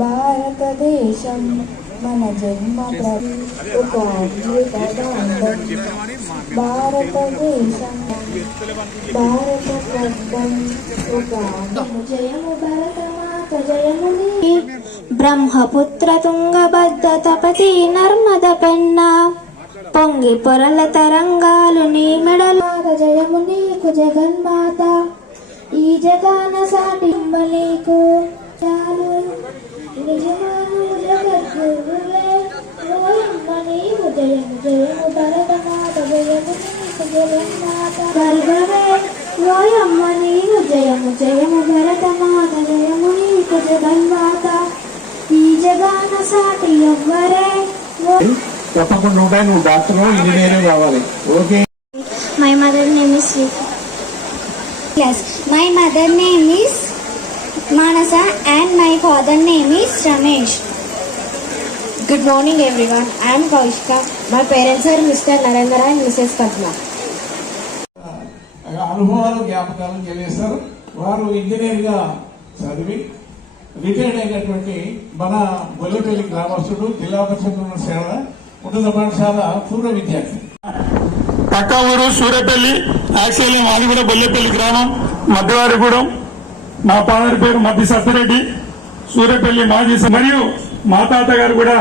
భారతదేశం మన జన్మ ఒక అద్భుత భాండం. భారతదేశం భారత ఖండం ఒక జయము భరతమాత జయము. బ్రహ్మపుత్ర తుంగభద్ర తపతి నర్మద పెన్న పొంగి పొరల తరంగాలు నీ మెడలు. జయము నీకు జగన్మాత, ఈ జగాన సాటి నీకు చాలు. నిజమాను జగద్గురులే ఓయమ్మ నీకు జయము జయము భరతమాత జయము నీకు జగన్మాత. గర్వమే ఓయమ్మ నీకు జయము జయము భరతమాత జయము నీకు జగన్మాత, ఈ జగాన సాటి ఎవ్వరే. తప్పకుండా ఉంటాయి. నువ్వు డాక్టర్ ఇంజనీర్ కావాలి. Okay. My mother name is Srika. Yes, my mother name is Manasa and my father name is Ramesh. Good morning everyone. I am Kaushika. My parents are Mr. Narendra and Mrs. Padma. అనుభవాలు జ్ఞాపకాలను తెలియజేస్తారు. వారు engineer గా చదివి retired అయినటువంటి మన బొల్లపల్లి గ్రామస్తుడు జిల్లా పరిషత్ ఉన్నత పాఠశాల పూర్వ విద్యార్థి. పక్క ఊరు సూర్యపల్లి, యాక్చువల్లీ మాది కూడా బొల్లపల్లి గ్రామం, మధ్యవారిగూడెం. మా ఫాదర్ పేరు మధ్య సత్యరెడ్డి, సూర్యపల్లి మాజీ. మరియు మా తాత గారు కూడా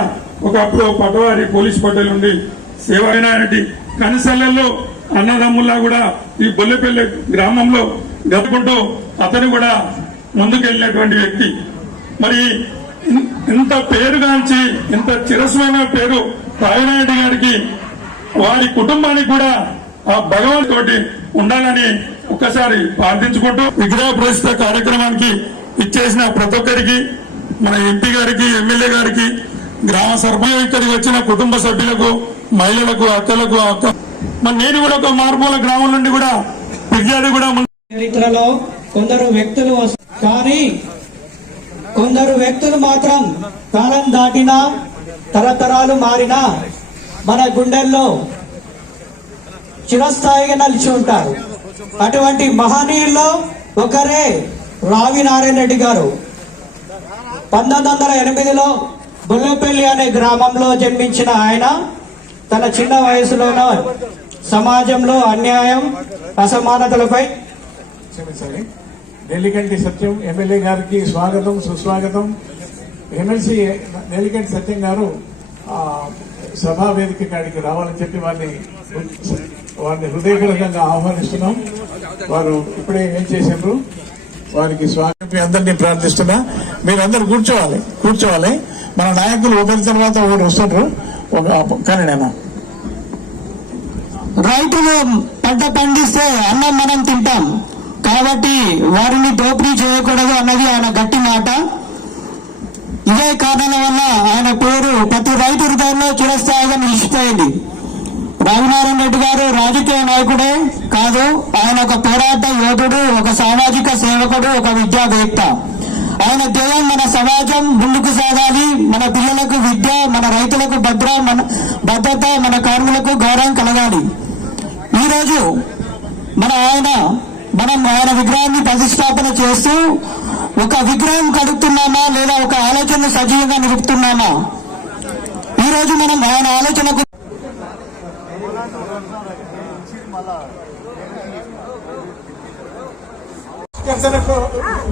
ఒకప్పుడు పటవారి పోలీస్ పట్టేలు ఉండి సేవైనటి కనిసెళ్లలో అన్నదమ్ముల్లా కూడా ఈ బొల్లపల్లి గ్రామంలో గతుకుంటూ అతను కూడా ముందుకెళ్లినటువంటి వ్యక్తి. మరి ఇంత పేరుగాంచి ఇంత చిరస్మైన పేరు రావినాయుడు గారికి, వారి కుటుంబానికి కూడా ఆ భగవంతుడి ఉండాలని ఒక్కసారి ప్రార్థించుకుంటూ విగ్రహ ప్రతిష్ఠ కార్యక్రమానికి ఇచ్చేసిన ప్రతి ఒక్కరికి, మన ఎంపీ గారికి, ఎమ్మెల్యే గారికి, గ్రామ సర్పంచ్, ఇక్కడికి వచ్చిన కుటుంబ సభ్యులకు, మహిళలకు, అక్కలకు, మరి నేను కూడా ఒక మార్మూల గ్రామం నుండి కూడా ఫిర్యాదు కూడా. చరిత్రలో కొందరు వ్యక్తులు కానీ కొందరు వ్యక్తులు మాత్రం కాలం దాటినా తరతరాలు మారినా మన గుండెల్లో చిరస్థాయిగా నిలిచి ఉంటారు. అటువంటి మహనీయుల్లో ఒకరే రావి నారాయణ రెడ్డి గారు. 1908లో బొల్లపల్లి అనే గ్రామంలో జన్మించిన ఆయన తన చిన్న వయసులోనే సమాజంలో అన్యాయం, అసమానతలపై నెల్లికంటి సత్యం ఎమ్మెల్యే గారికి స్వాగతం, సుస్వాగతం. ఎమ్మెల్సీ నెల్లికంటి సత్యం గారు సభా వేదిక కాడికి రావాలని చెప్పి వారిని హృదయపూర్వకంగా ఆహ్వానిస్తున్నాం. వారు ఇప్పుడే ఏం చేశారు, వారికి స్వాగతం. మీ అందరినీ ప్రార్థిస్తున్నా. మీరందరూ కూర్చోవాలి. మన నాయకులు ఒకరి తర్వాత ఒకరు వస్తుంటారు. కానీ నేను రైతులు పంట పండిస్తే అన్నం మనం తింటాం కాబట్టి వారిని దోపిడీ చేయకూడదు అన్నది ఆయన గట్టి మాట. ఇదే కారణాల వల్ల ఆయన పేరు ప్రతి రైతు హృదయంలో చిరస్థాయిగా నిలిచిపోయింది. రావినారాయణ రెడ్డి గారు రాజకీయ నాయకుడే కాదు, ఆయన ఒక పోరాట యోధుడు, ఒక సామాజిక సేవకుడు, ఒక విద్యావేత్త. ఆయన ధ్యేయం మన సమాజం ముందుకు సాగాలి, మన పిల్లలకు విద్య, మన రైతులకు భద్రత, మన కార్మికులకు గౌరవం కలగాలి. ఈరోజు మనం ఆయన విగ్రహాన్ని ప్రతిష్టాపన చేస్తూ ఒక విగ్రహం కడుగుతున్నామా లేదా ఒక ఆలోచనను సజీవంగా నిలుపుతున్నామా? ఈరోజు మనం ఆయన ఆలోచనకు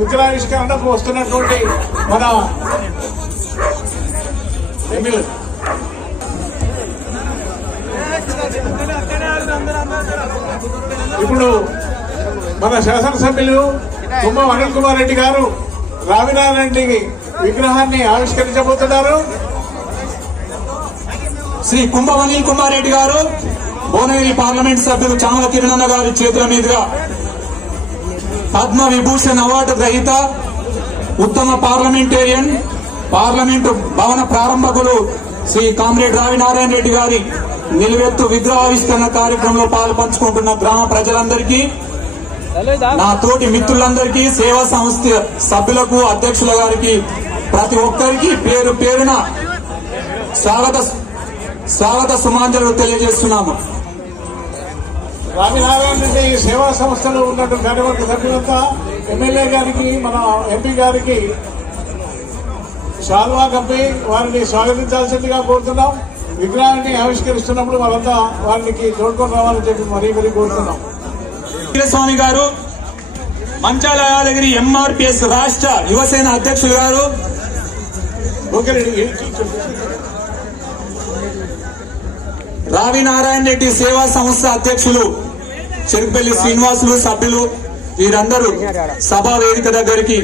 విగ్రహావిష్కరణకు వస్తున్నటువంటి మన ఇప్పుడు మన శాసనసభ్యులు కుంభం అనిల్ కుమార్ రెడ్డి గారు రావినారాయణ రెడ్డి విగ్రహాన్ని ఆవిష్కరించబోతున్నారు. శ్రీ కుంభం అనిల్ కుమార్ రెడ్డి గారు భువనగిరి పార్లమెంట్ సభ్యులు చామల కిరణన్న గారి చేతుల మీదుగా పద్మ విభూషణ్ అవార్డు గ్రహీత, ఉత్తమ పార్లమెంటేరియన్, పార్లమెంటు భవన ప్రారంభకులు శ్రీ కామ్రేడ్ రావినారాయణ రెడ్డి గారి నిలువెత్తు విగ్రహావిష్కరణ కార్యక్రమంలో పాల్పంచుకుంటున్న గ్రామ ప్రజలందరికీ, నా తోటి మిత్రులందరికీ, సేవా సంస్థ సభ్యులకు, అధ్యక్షుల గారికి, ప్రతి ఒక్కరికి పేరు పేరున స్వాగత సుమాంజలు తెలియజేస్తున్నాము. రామినారాయణ రెడ్డి సేవా సంస్థలో ఉన్నట్టు కార్యవర్గ సభ్యులంతా ఎమ్మెల్యే గారికి మన ఎంపీ గారికి శాల్వా కప్పి వారిని స్వాగతించాల్సిందిగా కోరుతున్నాం. విగ్రహాన్ని ఆవిష్కరిస్తున్నప్పుడు వాళ్ళంతా వారికి తోడుకొని రావాలని చెప్పి మరీ కోరుతున్నాం. వీరస్వామి గారు, మంచాల యాదగిరి ఎంఆర్పిఎస్ రాష్ట్ర యువసేన అధ్యక్షులు గారు, రావినారాయణ రెడ్డి సేవా సంస్థ అధ్యక్షులు చెరుపల్లి శ్రీనివాసులు, సభ్యులు వీరందరూ సభా వేదిక దగ్గరికి,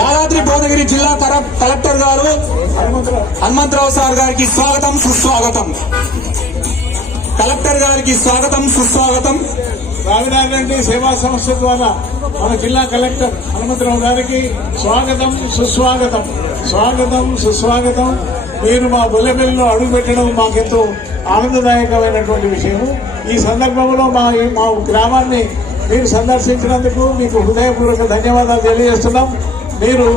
యాదాద్రి భువనగిరి జిల్లా కలెక్టర్ గారు హనుమంతరావు సార్ గారికి స్వాగతం సుస్వాగతం. కలెక్టర్ గారికి స్వాగతం సుస్వాగతం. రావినారాయణ రెడ్డి సేవా సంస్థ ద్వారా మన జిల్లా కలెక్టర్ హనుమంతరావు గారికి స్వాగతం సుస్వాగతం. స్వాగతం సుస్వాగతం. మీరు మా బొల్లెపల్లిలో అడుగు పెట్టడం మాకెంతో ఆనందదాయకమైనటువంటి విషయము. ఈ సందర్భంలో మా గ్రామాన్ని మీరు సందర్శించినందుకు మీకు హృదయపూర్వక ధన్యవాదాలు తెలియజేస్తున్నాం. మీరు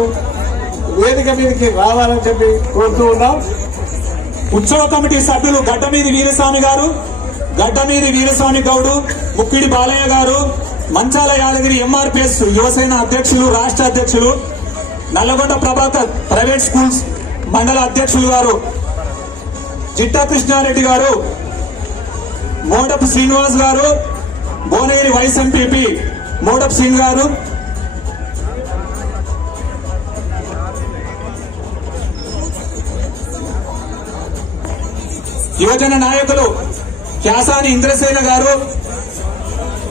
వేదిక మీదకి రావాలని చెప్పి కోరుతూ ఉన్నాం. ఉత్సవ కమిటీ సభ్యులు గడ్డమీది వీరస్వామి గారు, గడ్డమీది వీరస్వామి గౌడు, ముక్కిడి బాలయ్య గారు, మంచాల యాదగిరి ఎంఆర్పిఎస్ యువసేన అధ్యక్షులు, రాష్ట్ర అధ్యక్షులు, నల్లగొండ ప్రభాకర్ ప్రైవేట్ స్కూల్స్ మండల అధ్యక్షులు గారు, జిట్టా కృష్ణారెడ్డి గారు, మోడపు శ్రీనివాస్ గారు, భువనగిరి వైస్ ఎంపీపీ మోడపు సింగ్ గారు, యువజన నాయకులు క్యాసాని ఇంద్రసేన గారు,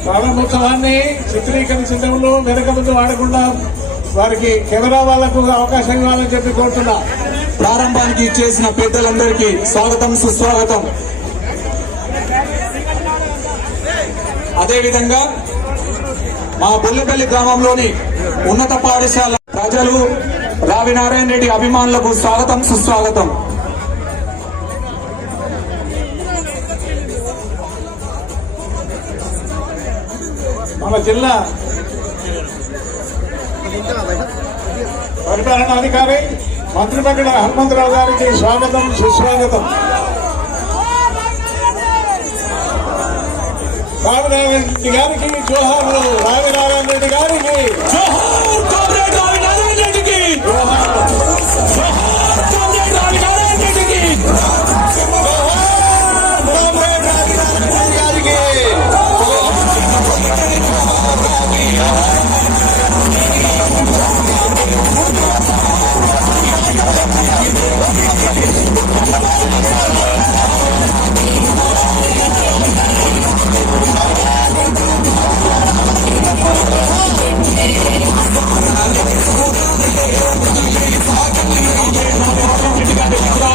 ప్రారంభోత్సవాన్ని చిత్రీకరించడంలో వెనక ముందు వాడకుండా వారికి కెమెరా వాళ్లకు అవకాశం ఇవ్వాలని చెప్పి కోరుతున్నా. ప్రారంభానికి చేసిన పెద్దలందరికీ స్వాగతం సుస్వాగతం. అదేవిధంగా మా బొల్లపల్లి గ్రామంలోని ఉన్నత పాఠశాల ప్రజలు, రావినారాయణ రెడ్డి అభిమానులకు స్వాగతం సుస్వాగతం. మన జిల్లా పరిపాలనాధికారి మంత్రి పక్కన హనుమంతరావు గారికి స్వాగతం సుస్వాగతం. రావినారాయణ రెడ్డి గారికి జోహార్లు. రావినారాయణ రెడ్డి గారికి జోహార్ కామ్రేడ్ రావినారాయణ రెడ్డికి. జోహార్లు. జోహార్ కామ్రేడ్ రావినారాయణ రెడ్డికి. జోహార్ కామ్రేడ్ రావినారాయణ రెడ్డి గారికి.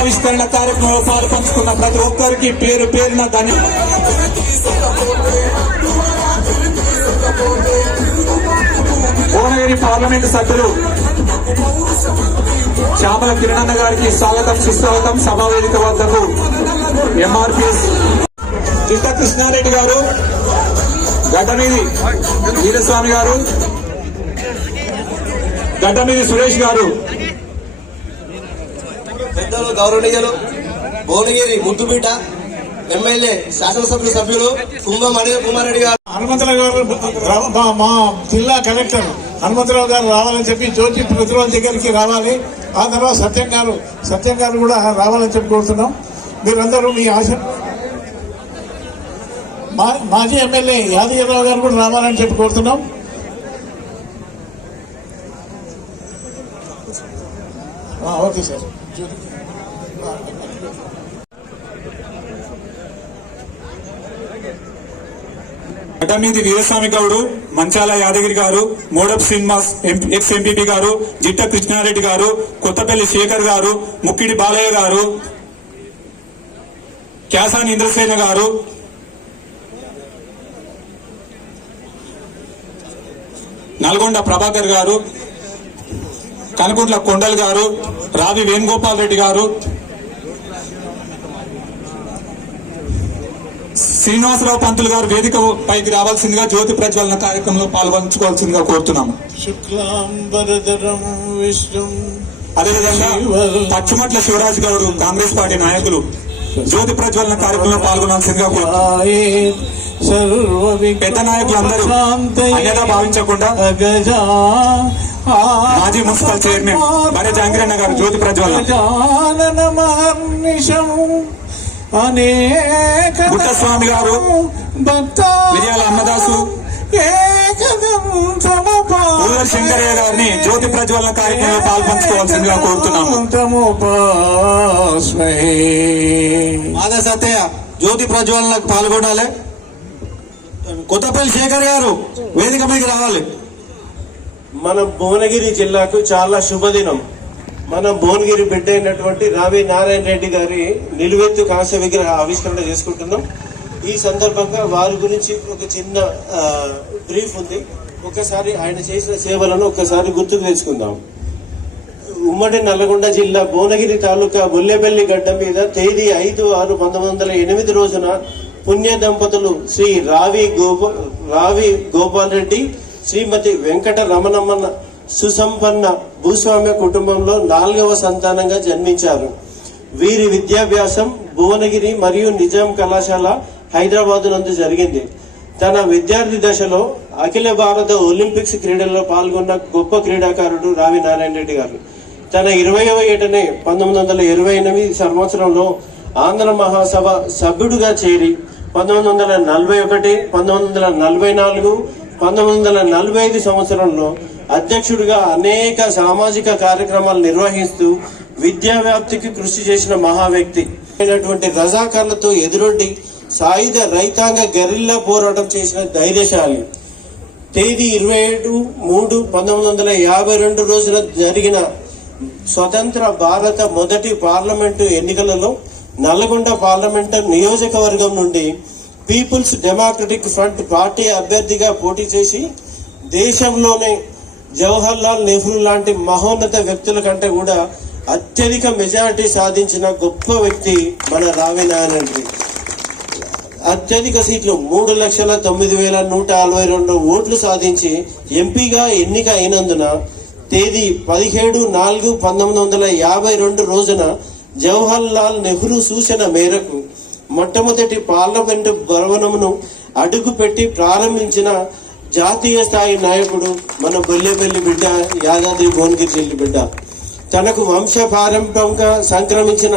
ఆవిష్కరణ కార్యక్రమంలో పాలు పంచుకున్న ప్రతి ఒక్కరికి పేరు పేరున భువనగిరి పార్లమెంటు సభ్యులు చామల కిరణన్న గారికి స్వాగతం సుస్వాగతం. సభా వేదిక వద్దకు ఎంఆర్పిఎస్ జిట్టా కృష్ణారెడ్డి గారు, గడ్డమీది వీరస్వామి గారు, గడ్డమీది సురేష్ గారు, పెద్దలు గౌరవనీయులు భువనగిరి ముద్దుబిడ్డ ఎమ్మెల్యే శాసనసభ్యుల సభ్యులు కుంభం అనిల్ కుమార్ రెడ్డి గారు, హనుమంతరావు గారు మా జిల్లా కలెక్టర్ హనుమంతరావు గారు రావాలని చెప్పి జ్యోతి ప్రతిరోజు దగ్గరికి రావాలి. ఆ తర్వాత సత్యం గారు కూడా రావాలని చెప్పి కోరుతున్నాం. మీరందరూ మీ ఆశ మాజీ ఎమ్మెల్యే యాదగిరిరావు గారు కూడా రావాలని చెప్పి కోరుతున్నాం. Okay sir. Gaddamidi Veeraswamy Goud, Manchala Yadagiri garu, Modap Srinivas ex MPP గారు, జిట్టా కృష్ణారెడ్డి గారు, కొత్తపల్లి శేఖర్ గారు, ముక్కిడి బాలయ్య గారు, క్యాసాని ఇంద్రసేన గారు, నల్గొండ ప్రభాకర్ గారు, కనుకుంట్ల కొండల్ గారు, రావి వేణుగోపాల్ రెడ్డి గారు, శ్రీనివాసరావు పంతులు గారు వేదిక పైకి రావాల్సిందిగా జ్యోతి ప్రజ్వలన కార్యక్రమంలో పాల్గొంచుకోవాల్సిందిగా కోరుతున్నాము. అదేవిధంగా పచ్చిమట్ల శివరాజ్ గౌడ్ కాంగ్రెస్ పార్టీ నాయకులు జ్యోతి ప్రజ్వలన కార్యక్రమంలో పాల్గొనాల్సిందిగా పెద్ద నాయకులందరూ అన్యదా భావించకుండా మాజీ మున్సిపల్ చైర్మన్ మరి జాంగిరన్న గారు జ్యోతి ప్రజ్వలన గుట్టస్వామి గారు, మిర్యాల అమ్మదాసు, ఊదర్ శంకరయ్య గారిని జ్యోతి ప్రజ్వలన కార్యక్రమంలో పాల్పంచుకోవాల్సిందిగా కోరుతున్నాము. మాదా సత్య జ్యోతి ప్రజ్వలనకు పాల్గొనాలి. కొత్తపల్లి శేఖర్ గారు వేదిక మీదకి రావాలి. మన భువనగిరి జిల్లాకు చాలా శుభదినం. మన భువనగిరి బిడ్డ అయినటువంటి రావి నారాయణ రెడ్డి గారి నిలువెత్తు కాంస్య విగ్రహ ఆవిష్కరణ చేసుకుంటున్నాం. ఈ సందర్భంగా వారి గురించి ఒక చిన్న బ్రీఫ్ ఉంది. ఒకసారి ఆయన చేసిన సేవలను ఒక్కసారి గుర్తుకు తెచ్చుకుందాం. ఉమ్మడి నల్గొండ జిల్లా భువనగిరి తాలూకా బొల్లెపల్లి గడ్డ మీద తేదీ 5/6/1908 రోజున పుణ్య దంపతులు శ్రీ రావి గోపాల్ రెడ్డి, శ్రీమతి వెంకట రమణమ్మ సుసంపన్న భూస్వామ్య కుటుంబంలో 4వ సంతానంగా జన్మించారు. వీరి విద్యాభ్యాసం భువనగిరి మరియు నిజాం కళాశాల హైదరాబాద్ నందు జరిగింది. తన విద్యార్థి దశలో అఖిల భారత ఒలింపిక్స్ క్రీడల్లో పాల్గొన్న గొప్ప క్రీడాకారుడు రావి నారాయణ రెడ్డి గారు. తన 20వ ఏటనే 1928 సంవత్సరంలో ఆంధ్ర మహాసభ సభ్యుడుగా చేరి 1941, 1944, 1945 సంవత్సరంలో అధ్యక్షుడిగా అనేక సామాజిక కార్యక్రమాలు నిర్వహిస్తూ విద్యా వ్యాప్తికి కృషి చేసిన మహా వ్యక్తి అయినటువంటి రజాకార్లతో ఎదురొడ్డి సాయుధ రైతాంగ గెరిల్లా పోరాటం చేసిన ధైర్యశాలి. తేదీ 27/3/1952 రోజున జరిగిన స్వతంత్ర భారత మొదటి పార్లమెంటు ఎన్నికలలో నల్గొండ పార్లమెంటు నియోజకవర్గం నుండి పీపుల్స్ డెమోక్రటిక్ ఫ్రంట్ పార్టీ అభ్యర్థిగా పోటీ చేసి దేశంలోనే జవహర్ లాల్ నెహ్రూ లాంటి మహోన్నత వ్యక్తుల కంటే కూడా అత్యధిక మెజారిటీ సాధించిన గొప్ప వ్యక్తి మన రావి నారాయణ రెడ్డి. అత్యధిక సీట్లు 3,09,142 ఓట్లు సాధించి ఎంపీగా ఎన్నిక అయినందున తేదీ 17/4/1952 రోజున జవహర్ లాల్ నెహ్రూ సూచన మేరకు మొట్టమొదటి పార్లమెంటు భవనమును అడుగుపెట్టి ప్రారంభించిన జాతీయ స్థాయి నాయకుడు మన బొల్లెపల్లి బిడ్డ, యాదాద్రి భువనగిరి జిల్లా బిడ్డ. తనకు వంశపారంపర్యంగా సంక్రమించిన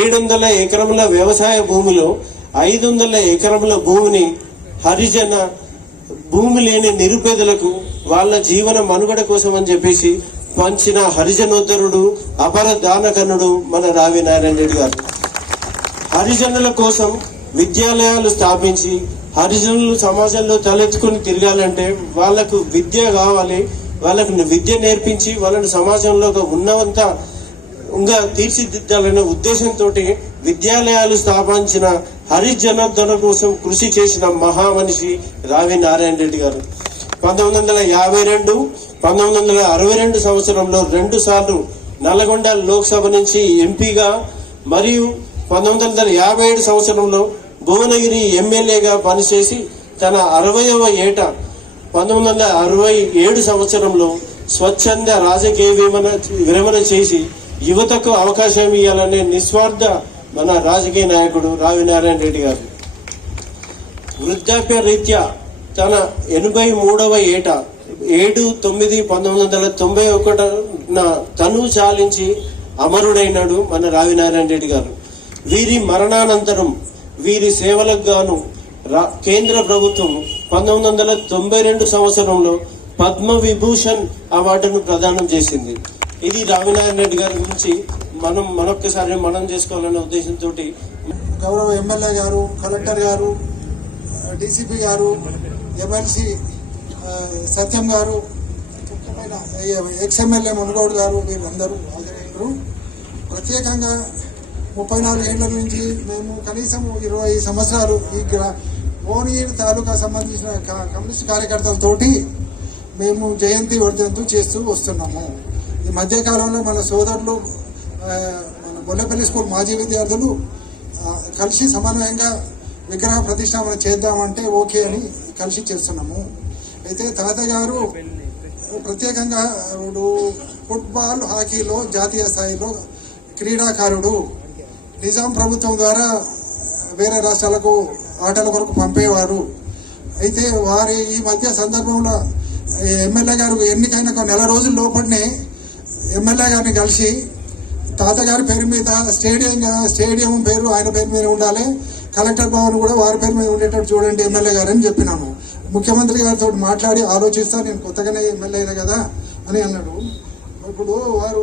700 ఎకరముల వ్యవసాయ భూమిలో 500 ఎకరముల భూమిని హరిజన భూమి లేని నిరుపేదలకు వాళ్ళ జీవన మనుగడ కోసం అని చెప్పేసి పంచిన హరిజనోత్తరుడు, అపర దానకర్ణుడు మన రావి నారాయణ రెడ్డి గారు. హరిజనుల కోసం విద్యాలయాలు స్థాపించి హరిజనులు సమాజంలో తలెత్తుకుని తిరగాలంటే వాళ్లకు విద్య కావాలి, వాళ్ళకు విద్య నేర్పించి వాళ్ళని సమాజంలో ఉన్నతంగా తీర్చిదిద్దాలనే ఉద్దేశంతో విద్యాలయాలు స్థాపించిన హరిజనోద్ధరణ కోసం కృషి చేసిన మహామనిషి రావి నారాయణ రెడ్డి గారు. 1952, 1962 సంవత్సరంలో 2 సార్లు నల్గొండ లోక్సభ నుంచి ఎంపీగా మరియు 1957 సంవత్సరంలో భువనగిరి ఎమ్మెల్యేగా పనిచేసి తన 60వ ఏట 1967 సంవత్సరంలో స్వచ్ఛంద రాజకీయ విరమణ చేసి యువతకు అవకాశం ఇవ్వాలనే నిస్వార్థ మన రాజకీయ నాయకుడు రావి నారాయణ రెడ్డి గారు. వృద్ధాప్య రీత్యా తన 83వ ఏట 7/9/1991 తను చాలించి అమరుడైనాడు మన రావి నారాయణ రెడ్డి గారు. వీరి మరణానంతరం వీరి సేవలకు గాను కేంద్ర ప్రభుత్వం 1992 సంవత్సరంలో పద్మ విభూషణ్ అవార్డును ప్రదానం చేసింది. ఇది రావి నారాయణ రెడ్డి గారి గురించి మరొక్కసారి మనం చేసుకోవాలనే ఉద్దేశంతో గౌరవ ఎమ్మెల్యే గారు, కలెక్టర్ గారు, డీసీపీ గారు, ఎమ్మెల్సీ సత్యం గారు, ఎక్స్ఎమ్మెల్యే మునగౌడ్ గారు, వీళ్ళందరూ హాజరయ్యారు. ప్రత్యేకంగా 34 ఏళ్ల నుంచి మేము కనీసం 20 సంవత్సరాలు ఈ భువనగిరి తాలూకా సంబంధించిన కమ్యూనిస్ట్ కార్యకర్తలతోటి మేము జయంతి వర్ధంతి చేస్తూ వస్తున్నాము. ఈ మధ్యకాలంలో మన సోదరులు మన బొల్లెపల్లి స్కూల్ మాజీ విద్యార్థులు కలిసి సమన్వయంగా విగ్రహ ప్రతిష్టాపన చేద్దామంటే ఓకే అని కలిసి చేస్తున్నాము. అయితే తాతగారు ప్రత్యేకంగా ఫుట్బాల్, హాకీలో జాతీయ స్థాయిలో క్రీడాకారుడు. నిజాం ప్రభుత్వం ద్వారా వేరే రాష్ట్రాలకు ఆటల కొరకు పంపేవారు. అయితే వారి ఈ మధ్య సందర్భంలో ఎమ్మెల్యే గారు ఎన్నికైన ఒక నెల రోజుల లోపలనే ఎమ్మెల్యే గారిని కలిసి తాతగారి పేరు మీద స్టేడియం పేరు ఆయన పేరు మీద ఉండాలి, కలెక్టర్ భవన్ కూడా వారి పేరు మీద ఉండేటట్టు చూడండి ఎమ్మెల్యే గారు అని చెప్పినాము. ముఖ్యమంత్రి గారితో మాట్లాడి ఆలోచిస్తా, నేను కొత్తగానే ఎమ్మెల్యే అయినా కదా అని అన్నాడు. ఇప్పుడు వారు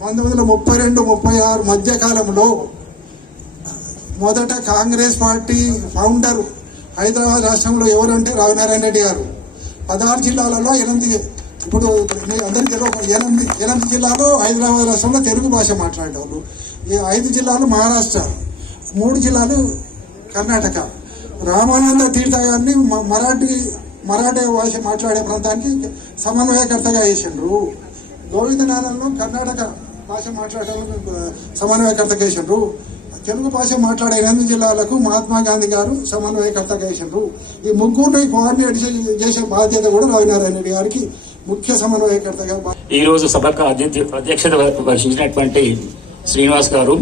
1932-36 మధ్య కాలంలో మొదట కాంగ్రెస్ పార్టీ ఫౌండర్ హైదరాబాద్ రాష్ట్రంలో ఎవరంటే రావినారాయణ రెడ్డి గారు. 16 జిల్లాలలో 8, ఇప్పుడు అందరికీ తెలియదు, 8 జిల్లాలు హైదరాబాద్ రాష్ట్రంలో తెలుగు భాష మాట్లాడేవాళ్ళు. ఈ 5 జిల్లాలు మహారాష్ట్ర, 3 జిల్లాలు కర్ణాటక. రామానంద తీర్థ గారిని మరాఠీ భాష మాట్లాడే ప్రాంతానికి సమన్వయకర్తగా వేసిండ్రు. గోవిందనాథంలో కర్ణాటక భాష మాట్లాడడానికి సమన్వయకర్తగా వేసిండ్రు. తెలుగు భాష మాట్లాడే 8 జిల్లాలకు మహాత్మా గాంధీ గారు సమన్వయకర్తగా వేసిండ్రు. ఈ ముగ్గురిని కోఆర్డినేట్ చేసే బాధ్యత కూడా రావినారాయణ రెడ్డి గారికి ముఖ్య సమన్వయకర్తగా. ఈ రోజు సభకు అధ్యక్షత వహించినటువంటి శ్రీనివాస్ గారు,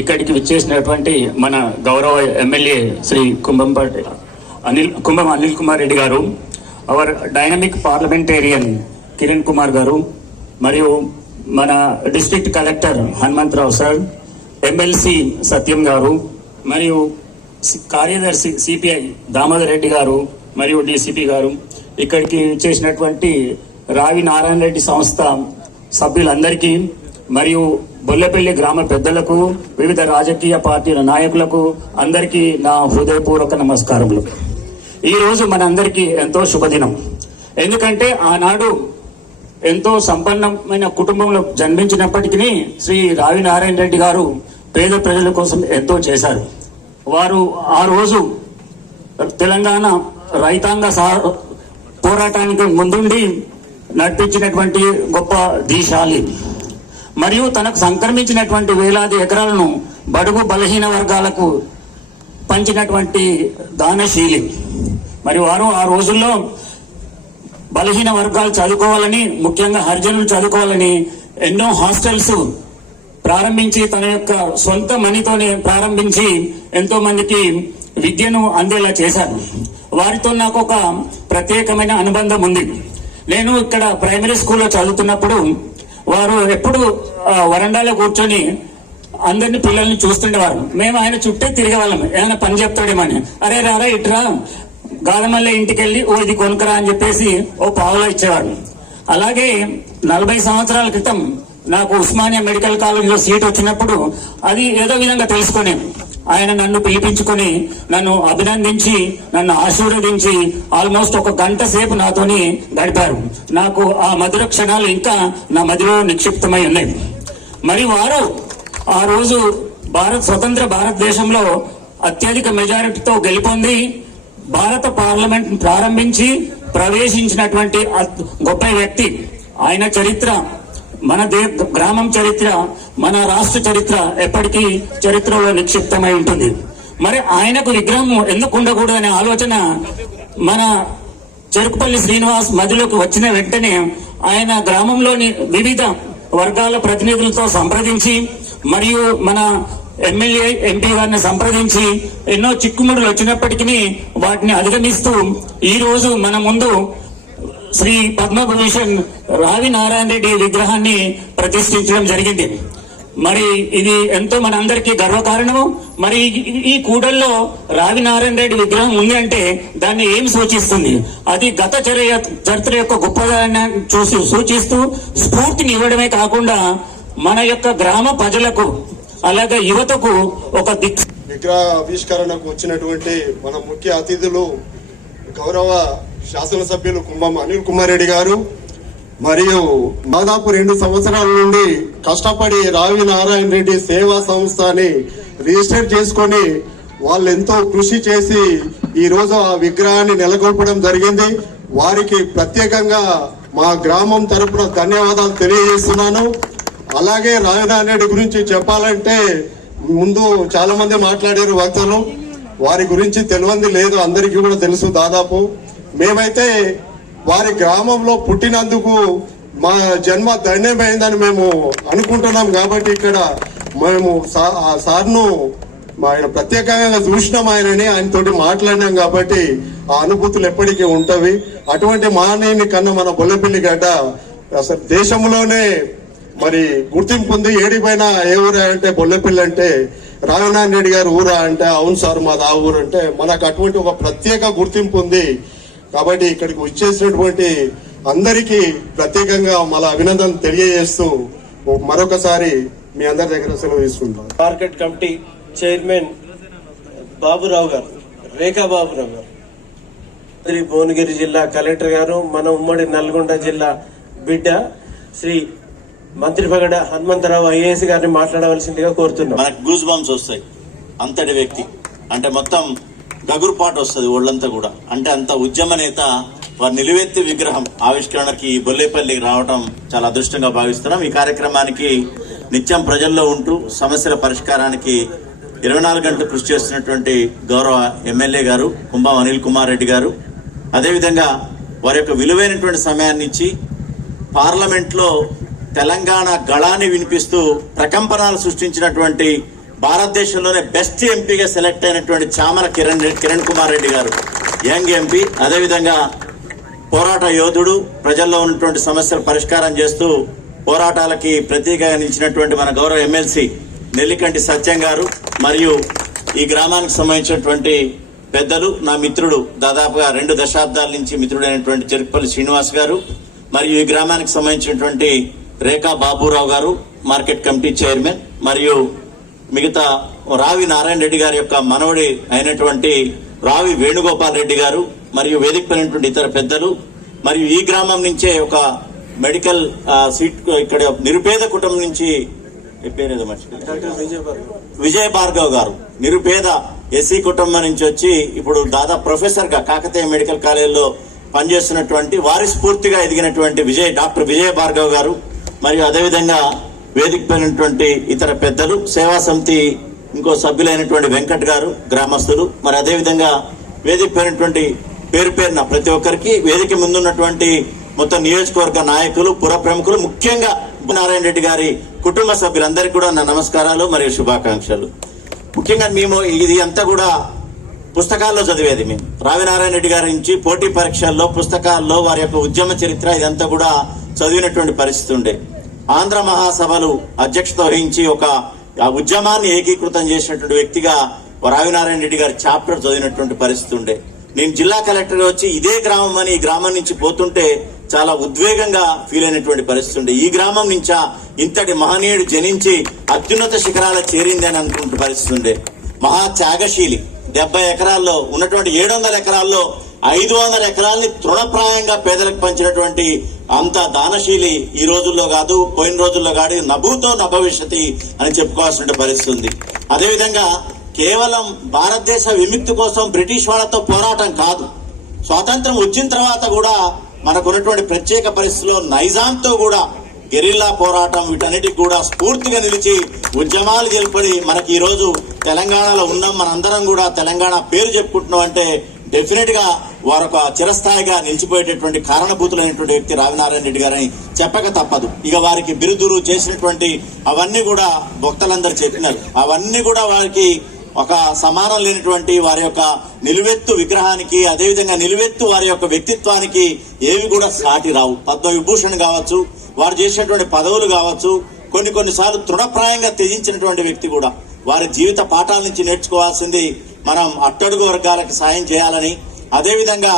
ఇక్కడికి విచ్చేసినటువంటి మన గౌరవ MLA Shri Kumbham Anil Kumar Reddy garu, our dynamic parliamentarian Kiran Kumar garu, మరియు మన district collector Hanumantharao sir, MLC Satyam garu, మరియు కార్యదర్శి సిపిఐ దామోదర్ రెడ్డి గారు, మరియు డిసిపి గారు, ఇక్కడికి చేసినటువంటి రావి నారాయణ రెడ్డి సంస్థ సభ్యులందరికీ, మరియు బొల్లపల్లి గ్రామ పెద్దలకు, వివిధ రాజకీయ పార్టీల నాయకులకు అందరికీ నా హృదయపూర్వక నమస్కారములు. ఈ రోజు మనందరికీ ఎంతో శుభదినం. ఎందుకంటే ఆనాడు ఎంతో సంపన్నమైన కుటుంబంలో జన్మించినప్పటికీ శ్రీ రావి నారాయణ రెడ్డి గారు పేద ప్రజల కోసం ఎంతో చేశారు. వారు ఆ రోజు తెలంగాణ రైతాంగ పోరాటానికి ముందుండి నడిపించినటువంటి గొప్ప దీశాలి, మరియు తనకు సంక్రమించినటువంటి వేలాది ఎకరాలను బడుగు బలహీన వర్గాలకు పంచినటువంటి దానశీలి. మరి వారు ఆ రోజుల్లో బలహీన వర్గాలు చదువుకోవాలని, ముఖ్యంగా హరిజనులు చదువుకోవాలని ఎన్నో హాస్టల్స్ ప్రారంభించి, తన యొక్క సొంత మనీతోనే ప్రారంభించి ఎంతో మందికి విద్యను అందేలా చేశారు. వారితో నాకు ఒక ప్రత్యేకమైన అనుబంధం ఉంది. నేను ఇక్కడ ప్రైమరీ స్కూల్లో చదువుతున్నప్పుడు వారు ఎప్పుడు వరండాలో కూర్చొని అందరిని పిల్లల్ని చూస్తుండేవారు. మేము ఆయన చుట్టే తిరిగేవాళ్ళం, ఏమైనా పని చెప్తాడేమని. అరే రారా ఇట్రా గాలమల్లె ఇంటికి వెళ్ళి ఓ ఇది కొనుక్కరా అని చెప్పేసి ఓ పావులా ఇచ్చేవాడు. అలాగే 40 సంవత్సరాల క్రితం నాకు ఉస్మానియా మెడికల్ కాలేజీలో సీట్ వచ్చినప్పుడు అది ఏదో విధంగా తెలుసుకొని ఆయన నన్ను పిలిపించుకొని నన్ను అభినందించి, నన్ను ఆశీర్వదించి ఆల్మోస్ట్ 1 గంట సేపు నాతోని గడిపారు. నాకు ఆ మధుర క్షణాలు ఇంకా నా మదిలో నిక్షిప్తమై ఉన్నాయి. మరి వారు ఆ రోజు స్వతంత్ర భారతదేశంలో అత్యధిక మెజారిటీతో గెలుపొంది భారత పార్లమెంట్ ప్రారంభించి ప్రవేశించినటువంటి గొప్ప వ్యక్తి. ఆయన చరిత్ర, మన గ్రామం చరిత్ర, మన రాష్ట్ర చరిత్ర ఎప్పటికీ చరిత్రలో నిక్షిప్తమై ఉంటుంది. మరి ఆయనకు విగ్రహం ఎందుకు ఉండకూడదనే ఆలోచన మన చెరుకుపల్లి శ్రీనివాస్ మధ్యలోకి వచ్చిన వెంటనే ఆయన గ్రామంలోని వివిధ వర్గాల ప్రతినిధులతో సంప్రదించి, మరియు మన ఎమ్మెల్యే ఎంపీ గారిని సంప్రదించి ఎన్నో చిక్కుముడులు వచ్చినప్పటికీ వాటిని అధిగమిస్తూ ఈ రోజు మన ముందు శ్రీ పద్మభూషణ్ రావి నారాయణ రెడ్డి విగ్రహాన్ని ప్రతిష్ఠించడం జరిగింది. మరి ఇది ఎంతో మనందరికీ గర్వకారణము. మరి ఈ కూడల్లో రావి నారాయణ రెడ్డి విగ్రహం ఉంది అంటే దాన్ని ఏం సూచిస్తుంది? అది గత చరిత్ర యొక్క గొప్పదాన్ని సూచిస్తూ స్ఫూర్తిని ఇవ్వడమే కాకుండా మన యొక్క గ్రామ ప్రజలకు అలాగే యువతకు ఒక విగ్రహ ఆవిష్కరణకు వచ్చినటువంటి మన ముఖ్య అతిథులు గౌరవ శాసనసభ్యులు కుంభం అనిల్ కుమార్ రెడ్డి గారు, మరియు దాదాపు 2 సంవత్సరాల నుండి కష్టపడి రావి నారాయణ రెడ్డి సేవా సంస్థని రిజిస్టర్ చేసుకొని వాళ్ళు ఎంతో కృషి చేసి ఈ రోజు ఆ విగ్రహాన్ని నెలకొల్పడం జరిగింది. వారికి ప్రత్యేకంగా మా గ్రామం తరపున ధన్యవాదాలు తెలియజేస్తున్నాను. అలాగే రావి నారాయణ రెడ్డి గురించి చెప్పాలంటే ముందు చాలా మంది మాట్లాడారు వక్తలు, వారి గురించి తెలియంది లేదు, అందరికీ కూడా తెలుసు. దాదాపు మేమైతే వారి గ్రామంలో పుట్టినందుకు మా జన్మ ధన్యమైందని మేము అనుకుంటున్నాం. కాబట్టి ఇక్కడ మేము ఆ సార్ను ఆయన ప్రత్యేకంగా చూసినాం, ఆయనతోటి మాట్లాడినాం కాబట్టి ఆ అనుభూతులు ఎప్పటికీ ఉంటవి. అటువంటి మహనీయుని కన్నా మన బొల్లపల్లి గడ్డ అసలు దేశంలోనే మరి గుర్తింపు ఉంది. ఏడిపోయినా ఏ ఊరా అంటే బొల్లపల్లి అంటే రావినారాయణ రెడ్డి గారు ఊరా అంటే అవును సార్ మాది ఆ ఊరు అంటే మనకు అటువంటి ఒక ప్రత్యేక గుర్తింపు ఉంది. కాబట్టి ఇక్కడికి వచ్చేసినటువంటి అందరికీ ప్రత్యేకంగా మళ్ళీ అభినందన తెలియజేస్తూ మరొకసారి మీ అందరి దగ్గర సెలవు తీసుకుంటాం. మార్కెట్ కమిటీ చైర్మన్ బాబురావు గారు, రేఖా బాబురావు గారు, శ్రీ భువనగిరి జిల్లా కలెక్టర్ గారు, మన ఉమ్మడి నల్గొండ జిల్లా బిడ్డ శ్రీ మంత్రి పగడ హనుమంతరావు ఐఏఎస్ గారిని మాట్లాడవలసిందిగా కోరుతున్నాం. మనకు గూస్ బంప్స్ వస్తాయి. అంతటి వ్యక్తి అంటే మొత్తం గగురుపాటు వస్తుంది ఒళ్ళంతా కూడా. అంటే అంత ఉద్యమ నేత. వారి నిలువెత్తి విగ్రహం ఆవిష్కరణకి బొల్లేపల్లికి రావడం చాలా అదృష్టంగా భావిస్తున్నాం. ఈ కార్యక్రమానికి నిత్యం ప్రజల్లో ఉంటూ సమస్యల పరిష్కారానికి 24 గంటలు కృషి చేస్తున్నటువంటి గౌరవ ఎమ్మెల్యే గారు కుంభం అనిల్ కుమార్ రెడ్డి గారు, అదేవిధంగా వారి యొక్క విలువైనటువంటి సమయాన్ని ఇచ్చి పార్లమెంట్లో తెలంగాణ గళాన్ని వినిపిస్తూ ప్రకంపనలు సృష్టించినటువంటి భారతదేశంలోనే బెస్ట్ ఎంపీగా సెలెక్ట్ అయినటువంటి చామల కిరణ్ కుమార్ రెడ్డి గారు, యంగ్ ఎంపీ, అదేవిధంగా పోరాట యోధుడు, ప్రజల్లో ఉన్నటువంటి సమస్యలు పరిష్కారం చేస్తూ పోరాటాలకి ప్రతీకగా నిలిచినటువంటి మన గౌరవ ఎమ్మెల్సీ నెల్లికంటి సత్యం గారు, మరియు ఈ గ్రామానికి సంబంధించినటువంటి పెద్దలు, నా మిత్రుడు, దాదాపుగా 2 దశాబ్దాల నుంచి మిత్రుడైనటువంటి చెరుకుపల్లి శ్రీనివాస్ గారు, మరియు ఈ గ్రామానికి సంబంధించినటువంటి రేఖా బాబురావు గారు, మార్కెట్ కమిటీ చైర్మన్, మరియు మిగతా రావి నారాయణ రెడ్డి గారి యొక్క మనవడి అయినటువంటి రావి వేణుగోపాల్ రెడ్డి గారు, మరియు వేదికపైనటువంటి ఇతర పెద్దలు, మరియు ఈ గ్రామం నుంచే ఒక మెడికల్ సీట్ ఇక్కడ నిరుపేద కుటుంబం నుంచి పేరేదో విజయ భార్గవ్ గారు, నిరుపేద ఎస్సీ కుటుంబం నుంచి వచ్చి ఇప్పుడు దాదాపు ప్రొఫెసర్ గా కాకతీయ మెడికల్ కాలేజీలో పనిచేస్తున్నటువంటి వారి స్ఫూర్తిగా ఎదిగినటువంటి డాక్టర్ విజయ భార్గవ్ గారు, మరియు అదేవిధంగా వేదికపైనటువంటి ఇతర పెద్దలు, సేవా సమితి ఇంకో సభ్యులైనటువంటి వెంకట్ గారు, గ్రామస్తులు, మరి అదేవిధంగా వేదికపైనటువంటి పేరు పేరున ప్రతి ఒక్కరికి, వేదిక ముందున్నటువంటి మొత్తం నియోజకవర్గ నాయకులు, పుర ప్రముఖులు, ముఖ్యంగా నారాయణ రెడ్డి గారి కుటుంబ సభ్యులందరికీ కూడా నా నమస్కారాలు మరియు శుభాకాంక్షలు. ముఖ్యంగా మేము ఇది అంతా కూడా పుస్తకాల్లో చదివేది. మేము రావినారాయణ రెడ్డి గారి నుంచి పోటీ పరీక్షల్లో, పుస్తకాల్లో వారి యొక్క ఉద్యమ చరిత్ర ఇదంతా కూడా చదివినటువంటి పరిస్థితి ఉండే. ఆంధ్ర మహాసభలు అధ్యక్షత వహించి ఒక ఉద్యమాన్ని ఏకీకృతం చేసినటువంటి వ్యక్తిగా రావినారాయణ రెడ్డి గారి చాప్టర్ చదివినటువంటి పరిస్థితి ఉండే. నేను జిల్లా కలెక్టర్ వచ్చి ఇదే గ్రామం అని ఈ గ్రామం నుంచి పోతుంటే చాలా ఉద్వేగంగా ఫీల్ అయినటువంటి పరిస్థితి ఉండే. ఈ గ్రామం నుంచా ఇంతటి మహనీయుడు జనించి అత్యున్నత శిఖరాల చేరింది అని అనుకుంటున్న పరిస్థితి ఉండే. మహా త్యాగశీలి. 70 ఎకరాల్లో ఉన్నటువంటి 700 ఎకరాల్లో 500 ఎకరాల్ని తృణప్రాయంగా పేదలకు పంచినటువంటి అంత దానశీలి ఈ రోజుల్లో కాదు, పోయిన రోజుల్లో కాదు, నభూతో నభవిష్యతి అని చెప్పుకోవాల్సిన పరిస్థితి ఉంది. అదేవిధంగా కేవలం భారతదేశ విముక్తి కోసం బ్రిటిష్ వాళ్ళతో పోరాటం కాదు, స్వాతంత్రం వచ్చిన తర్వాత కూడా మనకున్నటువంటి ప్రత్యేక పరిస్థితుల్లో నైజాంతో కూడా గెరిల్లా పోరాటం, వీటన్నిటికి కూడా స్ఫూర్తిగా నిలిచి ఉద్యమాలు గెలుపడి మనకి ఈ రోజు తెలంగాణలో ఉన్నాం. మనందరం కూడా తెలంగాణ పేరు చెప్పుకుంటున్నాం అంటే డెఫినెట్ గా వారొక చిరస్థాయిగా నిలిచిపోయేటటువంటి కారణభూతులైనటువంటి వ్యక్తి రావినారాయణ రెడ్డి గారని చెప్పక తప్పదు. ఇక వారికి బిరుదులు చేసినటువంటి అవన్నీ కూడా భక్తులందరూ చెప్పినారు. అవన్నీ కూడా వారికి ఒక సమానం లేనటువంటి వారి యొక్క నిలువెత్తు విగ్రహానికి, అదేవిధంగా నిలువెత్తు వారి యొక్క వ్యక్తిత్వానికి ఏవి కూడా సాటి రావు. పద్మవిభూషణ్ కావచ్చు, వారు చేసినటువంటి పదవులు కావచ్చు, కొన్నిసార్లు తృణప్రాయంగా త్యజించినటువంటి వ్యక్తి కూడా. వారి జీవిత పాఠాల నుంచి నేర్చుకోవాల్సింది మనం అట్టడుగు వర్గాలకు సాయం చేయాలని, అదేవిధంగా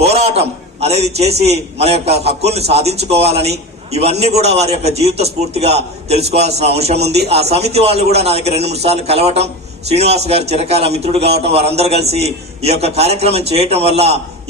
పోరాటం అనేది చేసి మన యొక్క హక్కుల్ని సాధించుకోవాలని, ఇవన్నీ కూడా వారి యొక్క జీవిత స్ఫూర్తిగా తెలుసుకోవాల్సిన అంశం ఉంది. ఆ సమితి వాళ్ళు కూడా నా దగ్గర 2-3 సార్లు కలవటం, శ్రీనివాస్ గారు చిరకాల మిత్రుడు కావటం, వారందరూ కలిసి ఈ యొక్క కార్యక్రమం చేయటం వల్ల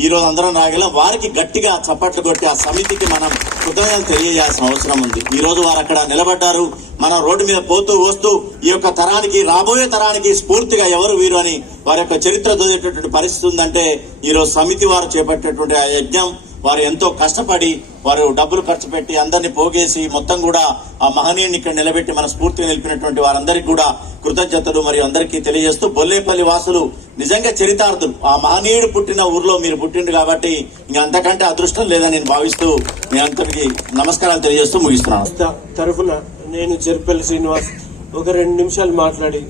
ఈ రోజు అందరం రాగలం. వారికి గట్టిగా చప్పట్లు కొట్టి ఆ సమితికి మనం కృతజ్ఞతలు తెలియజేయాల్సిన అవసరం ఉంది. ఈ రోజు వారు అక్కడ నిలబడ్డారు. మనం రోడ్డు మీద పోతూ వస్తూ ఈ యొక్క తరానికి, రాబోయే తరానికి స్ఫూర్తిగా ఎవరు వీరు అని వారి యొక్క చరిత్ర చదివేటటువంటి పరిస్థితి ఉందంటే ఈ రోజు సమితి వారు చేపట్టేటువంటి ఆ యజ్ఞం, వారు ఎంతో కష్టపడి వారు డబ్బులు ఖర్చు పెట్టి అందరినీ పోగేసి మొత్తం కూడా ఆ మహనీయుని ఇక్కడ నిలబెట్టి మన స్ఫూర్తిగా నిలిపినటువంటి వారందరికీ కూడా కృతజ్ఞతలు మరియు అందరికీ తెలియజేస్తూ, బొల్లేపల్లి వాసులు నిజంగా చరితార్థులు. ఆ మహనీయుడు పుట్టిన ఊర్లో మీరు పుట్టిండు కాబట్టి ఇంకా అంతకంటే అదృష్టం లేదని నేను భావిస్తూ మీ అందరికీ నమస్కారాలు తెలియజేస్తూ ముగిస్తున్నాను. తరఫున నేను చెరుపల్లి శ్రీనివాస్ ఒక 2 నిమిషాలు మాట్లాడి,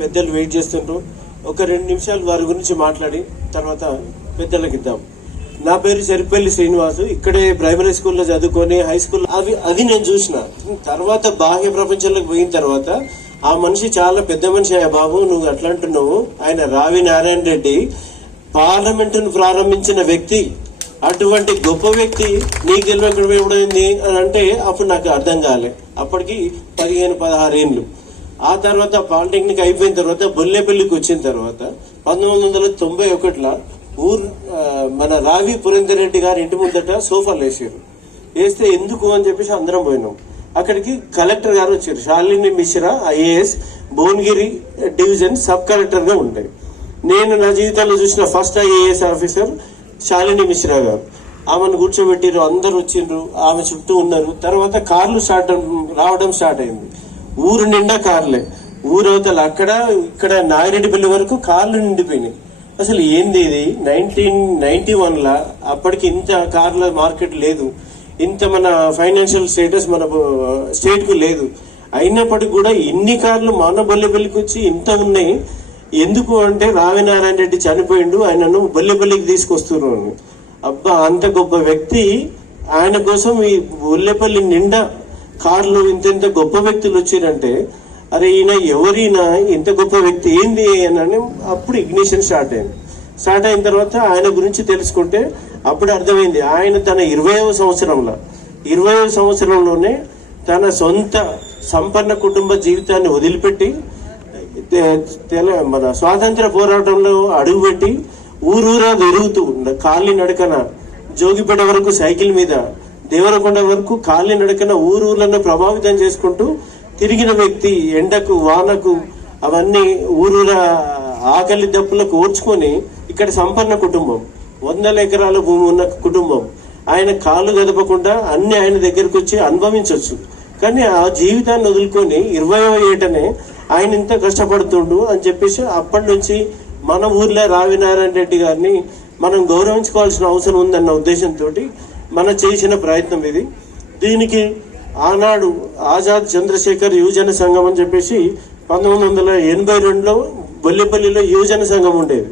పెద్దలు వెయిట్ చేస్తుంటారు, ఒక 2 నిమిషాలు వారి గురించి మాట్లాడి తర్వాత పెద్దలకు ఇద్దాం. నా పేరు చెరిపల్లి శ్రీనివాసు. ఇక్కడే ప్రైమరీ స్కూల్లో చదువుకొని హై స్కూల్ అది నేను చూసిన తర్వాత బాహ్య ప్రపంచంలోకి పోయిన తర్వాత ఆ మనిషి చాలా పెద్ద మనిషి. అయ్యా బాబు, నువ్వు అట్లా అంటున్నావు. ఆయన రావి నారాయణ రెడ్డి పార్లమెంటును ప్రారంభించిన వ్యక్తి. అటువంటి గొప్ప వ్యక్తి నీకు తెలియకుండా ఇవ్వడైంది అని అంటే అప్పుడు నాకు అర్థం కాలే. అప్పటికి 15-16 ఏళ్ళు. ఆ తర్వాత పాలిటెక్నిక్ అయిపోయిన తర్వాత బొల్లేపల్లికి వచ్చిన తర్వాత 1991లో మన రావి పురేందర్ రెడ్డి గారి ఇంటి ముందట సోఫాలు వేస్తే ఎందుకు అని చెప్పేసి అందరం పోయినాం. అక్కడికి కలెక్టర్ గారు వచ్చారు. Shalini Mishra IAS Bhuvanagiri division sub collector గా ఉంటాయి. నేను నా జీవితంలో చూసిన first IAS officer Shalini Mishra గారు. ఆమెను కూర్చోబెట్టిరు, అందరు వచ్చిండ్రు, ఆమె చుట్టూ ఉన్నారు. తర్వాత కార్లు రావడం స్టార్ట్ అయింది. ఊరు నిండా కార్లే. ఊరవతల అక్కడ ఇక్కడ నాగిరెడ్డిపల్లి వరకు కార్లు నిండిపోయినాయి. అసలు ఏంది ఇది? 1991లా అప్పటికి ఇంత కార్ల మార్కెట్ లేదు, ఇంత మన ఫైనాన్షియల్ స్టేటస్ మన స్టేట్ కు లేదు. అయినప్పటికీ కూడా ఇన్ని కార్లు మన బొల్లెపల్లికి వచ్చి ఇంత ఉన్నాయి. ఎందుకు అంటే రావినారాయణ రెడ్డి చనిపోయిండు, ఆయనను బొల్లెపల్లికి తీసుకొస్తున్నారు. అబ్బా, అంత గొప్ప వ్యక్తి. ఆయన కోసం ఈ బొల్లెపల్లి నిండా కార్లు, ఇంత గొప్ప వ్యక్తులు వచ్చారంటే అరే ఈయన ఎవరైనా ఇంత గొప్ప వ్యక్తి ఏంది అని అప్పుడు ఇగ్నిషన్ స్టార్ట్ అయింది. స్టార్ట్ అయిన తర్వాత ఆయన గురించి తెలుసుకుంటే అప్పుడు అర్థమైంది. ఆయన తన 20వ సంవత్సరంలోనే తన సొంత సంపన్న కుటుంబ జీవితాన్ని వదిలిపెట్టి మన స్వాతంత్ర పోరాటంలో అడుగుపెట్టి ఊరూరా తిరుగుతూ కాలి నడకన జోగిపేట వరకు సైకిల్ మీద, దేవరకొండ వరకు కాలి నడకన ఊరూర్లను ప్రభావితం చేసుకుంటూ తిరిగిన వ్యక్తి. ఎండకు వానకు అవన్నీ ఊరూర ఆకలి దప్పులకు ఓర్చుకొని ఇక్కడ సంపన్న కుటుంబం, 100 ఎకరాల భూమి ఉన్న కుటుంబం. ఆయన కాళ్ళు గదపకుండా అన్ని ఆయన దగ్గరకు వచ్చి అనుభవించవచ్చు. కానీ ఆ జీవితాన్ని వదులుకొని 20వ ఏటనే ఆయన ఇంత కష్టపడుతుండు అని చెప్పేసి అప్పటి నుంచి మన ఊర్లో రావినారాయణ రెడ్డి గారిని మనం గౌరవించుకోవాల్సిన అవసరం ఉందన్న ఉద్దేశంతో మనం చేసిన ప్రయత్నం ఇది. దీనికి ఆనాడు ఆజాద్ చంద్రశేఖర్ యువజన సంఘం అని చెప్పేసి 1982లో బొల్లెపల్లిలో యువజన సంఘం ఉండేది.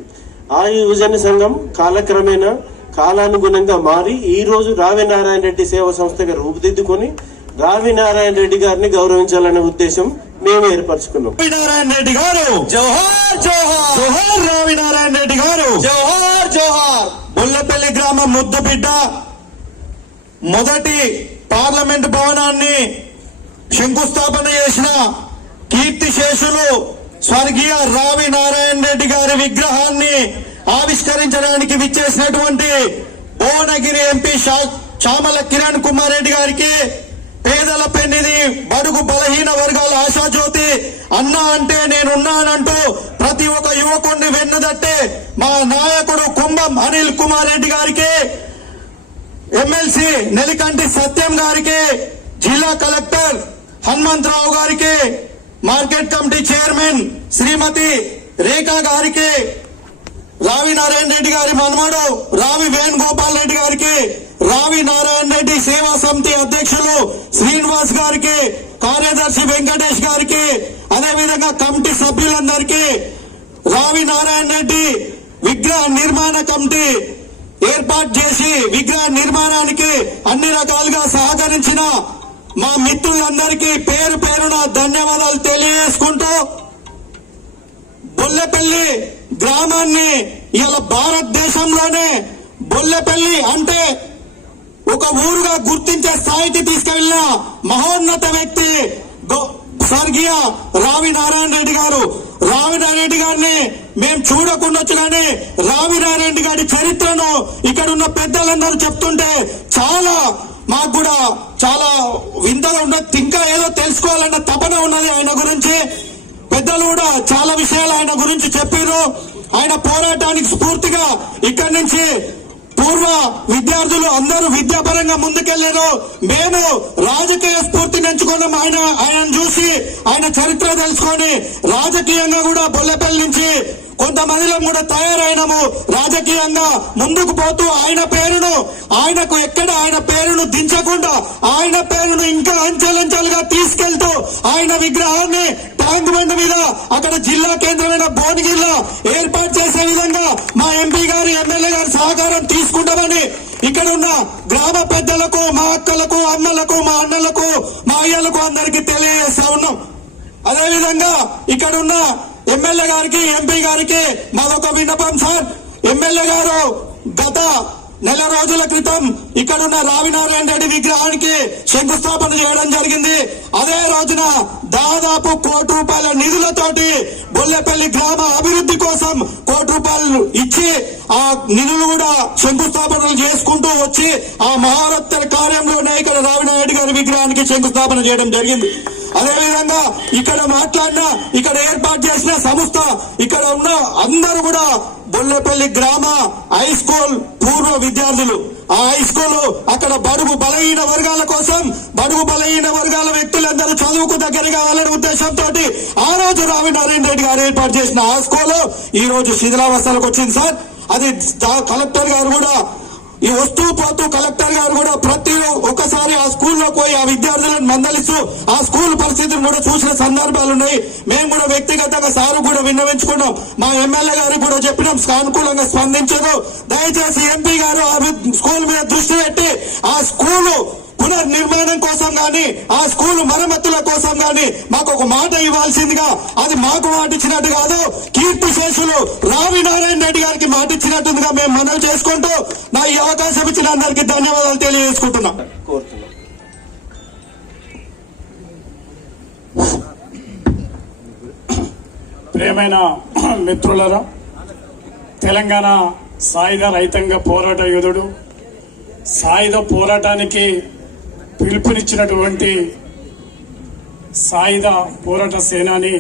ఆ యువజన సంఘం కాలక్రమేణా కాలానుగుణంగా మారి ఈ రోజు రావినారాయణ రెడ్డి సేవా సంస్థగా రూపుదిద్దుకొని రావినారాయణ రెడ్డి గారిని గౌరవించాలనే ఉద్దేశం మేము ఏర్పరచుకున్నాం. రావినారాయణ రెడ్డి గారు జోహార్ జోహార్, జోహార్ రావినారాయణ రెడ్డి గారు జోహార్ జోహార్. బొల్లపల్లి గ్రామం ముద్దుబిడ్డ మొదటి పార్లమెంట్ భవనాన్ని శంకుస్థాపన చేసిన కీర్తిశేషులు స్వర్గీయ రావి నారాయణ రెడ్డి గారి విగ్రహాన్ని ఆవిష్కరించడానికి విచ్చేసినటువంటి భువనగిరి ఎంపీ చామల కిరణ్ కుమార్ రెడ్డి గారికి, పేదల పెన్నిది, బడుగు బలహీన వర్గాల ఆశాజ్యోతి, అన్నా అంటే నేనున్నానంటూ ప్రతి ఒక్క యువకుడిని వెన్నుదట్టే మా నాయకుడు కుంభం అనిల్ కుమార్ రెడ్డి గారికి, ఎమ్మెల్సీ నెలికంటి సత్యం గారికి, జిల్లా కలెక్టర్ హనుమంతరావు గారికి, మార్కెట్ కమిటీ చైర్మన్ శ్రీమతి రేఖా గారికి, రావి నారాయణ రెడ్డి గారి మనమడు రావి వేణుగోపాల్ రెడ్డి గారికి, రావి నారాయణ రెడ్డి సేవా సమితి అధ్యక్షులు శ్రీనివాస్ గారికి, కార్యదర్శి వెంకటేష్ గారికి, అదేవిధంగా కమిటీ సభ్యులందరికీ, రావి నారాయణ రెడ్డి విగ్రహ నిర్మాణ కమిటీ ఏర్పాటు చేసి విగ్రహ నిర్మాణానికి అన్ని రకాలుగా సహకరించిన మా మిత్రులందరికీ పేరు పేరున ధన్యవాదాలు తెలియజేసుకుంటూ, బొల్లెపల్లి గ్రామాన్ని ఇలా భారతదేశంలోనే బొల్లెపల్లి అంటే ఒక ఊరుగా గుర్తించే స్థాయికి తీసుకెళ్లిన మహోన్నత వ్యక్తి స్వర్గీయ రావి నారాయణ రెడ్డి గారు. రావి నారాయణ రెడ్డి గారిని మేము చూడకుండొచ్చు, కానీ రావి నారాయణ రెడ్డి గారి చరిత్రను ఇక్కడ ఉన్న పెద్దలందరూ చెప్తుంటే చాలా మాకు కూడా చాలా వింతగా ఉన్నది. ఇంకా ఏదో తెలుసుకోవాలన్న తపన ఉన్నది ఆయన గురించి. పెద్దలు కూడా చాలా విషయాలు ఆయన గురించి చెప్పారు. ఆయన పోరాటానికి స్ఫూర్తిగా ఇక్కడి నుంచి పూర్వ విద్యార్థులు అందరూ విద్యాపరంగా ముందుకెళ్లారు. మేము రాజకీయ స్ఫూర్తి ఎంచుకున్నాం. ఆయనను చూసి ఆయన చరిత్ర తెలుసుకొని రాజకీయంగా కూడా బొల్లపల్లి నుంచి కొంతమందిలో కూడా తయారైనము. రాజకీయంగా ముందుకు పోతూ ఆయన పేరును దించకుండా ఆయన పేరును ఇంకా అంచెలంచెలుగా తీసుకెళ్తూ ఆయన విగ్రహాన్ని ట్యాంక్ బండ్ మీద అక్కడ జిల్లా కేంద్రమైన భువనగిరిలో ఏర్పాటు చేసే విధంగా మా ఎంపీ గారు ఎమ్మెల్యే గారి సహకారం తీసుకుంటామని ఇక్కడ ఉన్న గ్రామ పెద్దలకు, మా అక్కలకు, అమ్మలకు, మా అన్నలకు, మా అయ్యలకు అందరికీ తెలియజేస్తా ఉన్నాం. అదేవిధంగా ఇక్కడ ఉన్న ఎమ్మెల్యే గారికి, ఎంపీ గారికి మాదొక విన్నపం సార్. ఎమ్మెల్యే గారు గత నెల రోజుల క్రితం ఇక్కడున్న రావినారాయణ రెడ్డి విగ్రహానికి శంకుస్థాపన చేయడం జరిగింది. అదే రోజున దాదాపు ₹1,00,00,000 నిధులతోటి బొల్లెపల్లి గ్రామ అభివృద్ధి కోసం ₹1,00,00,000 ఇచ్చి ఆ నిధులు కూడా శంకుస్థాపనలు చేసుకుంటూ వచ్చి ఆ మహారత్న కార్యంలోనే ఇక్కడ రావినారాయణ గారి విగ్రహానికి శంకుస్థాపన చేయడం జరిగింది. అదేవిధంగా ఇక్కడ ఏర్పాటు చేసిన సంస్థ ఇక్కడ ఉన్న అందరూ కూడా బొల్లెపల్లి గ్రామ హై స్కూల్ పూర్వ విద్యార్థులు. ఆ హై స్కూల్ అక్కడ బడుగు బలహీన వర్గాల కోసం, బడుగు బలహీన వర్గాల వ్యక్తులందరూ చదువుకు దగ్గర కావాలనే ఉద్దేశంతో ఆ రోజు రావినారాయణ రెడ్డి గారు ఏర్పాటు చేసిన ఆ స్కూల్ ఈ రోజు శిథిలావస్థలకు వచ్చింది సార్. అది కలెక్టర్ గారు కూడా ఈ వస్తూ పోతూ కలెక్టర్ గారు కూడా ప్రతి ఒక్కసారి ఆ స్కూల్లో పోయి ఆ విద్యార్థులను మందలిస్తూ ఆ స్కూల్ పరిస్థితిని కూడా చూసిన సందర్భాలు ఉన్నాయి. మేము కూడా వ్యక్తిగతంగా సారు కూడా విన్నవించుకున్నాం. మా ఎమ్మెల్యే గారికి కూడా చెప్పినాం, సానుకూలంగా స్పందించారు. దయచేసి ఎంపీ గారు ఆ స్కూల్ మీద దృష్టి పెట్టి ఆ స్కూలు పునర్నిర్మాణం కోసం గాని, ఆ స్కూల్ మరమ్మతుల కోసం గాని మాకు ఒక మాట ఇవ్వాల్సిందిగా, అది మాకు మాట ఇచ్చినట్టు కాదు, కీర్తి శేషులు రావినారాయణ రెడ్డి గారికి మాట ఇచ్చినట్టుగా మేము మనవి చేసుకుంటూ నా ఈ అవకాశం ఇచ్చిన అందరికీ ధన్యవాదాలు తెలియజేసుకుంటున్నాం. ప్రియమైన మిత్రులరా, తెలంగాణ సాయుధ రైతాంగ పోరాట యోధుడు, సాయుధ పోరాటానికి పిలుపునిచ్చినటువంటి సాయుధ పోరాట సేనాని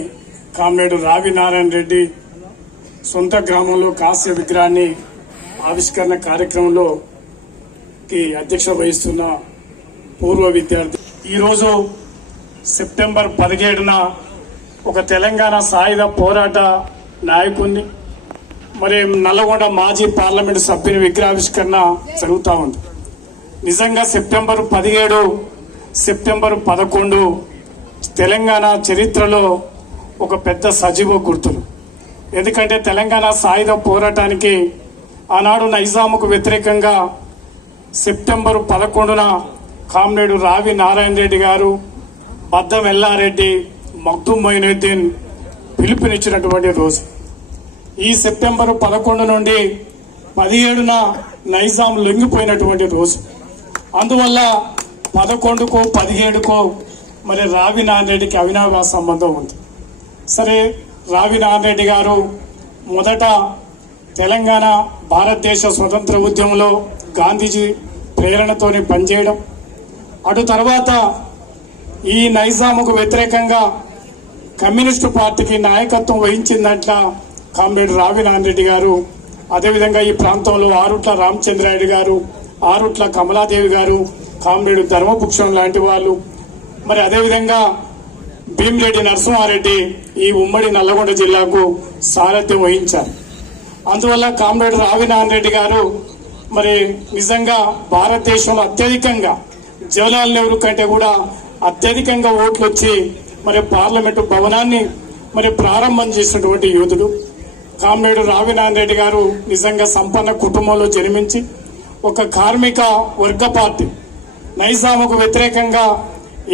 కామ్రేడ్ రావి నారాయణ రెడ్డి సొంత గ్రామంలో కాస్య విగ్రహాన్ని ఆవిష్కరణ కార్యక్రమంలో అధ్యక్షత వహిస్తున్న పూర్వ విద్యార్థి. ఈరోజు సెప్టెంబర్ 17న ఒక తెలంగాణ సాయుధ పోరాట నాయకుడిని, మరి నల్లగొండ మాజీ పార్లమెంటు సభ్యుని విగ్రహావిష్కరణ జరుగుతూ ఉంది. నిజంగా సెప్టెంబర్ 17, సెప్టెంబర్ 11 తెలంగాణ చరిత్రలో ఒక పెద్ద సజీవ గుర్తులు. ఎందుకంటే తెలంగాణ సాయుధ పోరాటానికి ఆనాడు నైజాముకు వ్యతిరేకంగా సెప్టెంబర్ 11న కామ్రేడ్ రావి నారాయణ రెడ్డి గారు, బద్దం ఎల్లారెడ్డి, మగ్దుమ్ మొయినుద్దీన్ పిలుపునిచ్చినటువంటి రోజు. ఈ సెప్టెంబర్ 11 నుండి 17న నైజాం లొంగిపోయినటువంటి రోజు. అందువల్ల 11కో 17కో మరి రావి నారాయణ రెడ్డికి అవినాభావ సంబంధం ఉంది. సరే, రావి నారాయణ రెడ్డి గారు మొదట తెలంగాణ భారతదేశ స్వతంత్ర ఉద్యమంలో గాంధీజీ ప్రేరణతోనే పనిచేయడం, అటు తర్వాత ఈ నైజాముకు వ్యతిరేకంగా కమ్యూనిస్టు పార్టీకి నాయకత్వం వహించిందట్ల కామ్రేడ్ రావి నారాయణ రెడ్డి గారు. అదేవిధంగా ఈ ప్రాంతంలో ఆరుట్ల రామచంద్రారెడ్డి గారు, ఆరుట్ల కమలాదేవి గారు, కామ్రేడ్ ధర్మభూషణ్ లాంటి వాళ్ళు, మరి అదేవిధంగా భీమిరెడ్డి నరసింహారెడ్డి ఈ ఉమ్మడి నల్లగొండ జిల్లాకు సారథ్యం వహించారు. అందువల్ల కామ్రేడ్ రావి నారాయణ రెడ్డి గారు మరి నిజంగా భారతదేశంలో అత్యధికంగా జవహర్లాల్ నెహ్రూ కంటే కూడా అత్యధికంగా ఓట్లు వచ్చి మరి పార్లమెంటు భవనాన్ని మరి ప్రారంభం చేసినటువంటి యోధుడు కామ్రేడ్ రావి నారాయణ రెడ్డి గారు. నిజంగా సంపన్న కుటుంబంలో జన్మించి ఒక కార్మిక వర్గ పార్టీ, నైజాముకు వ్యతిరేకంగా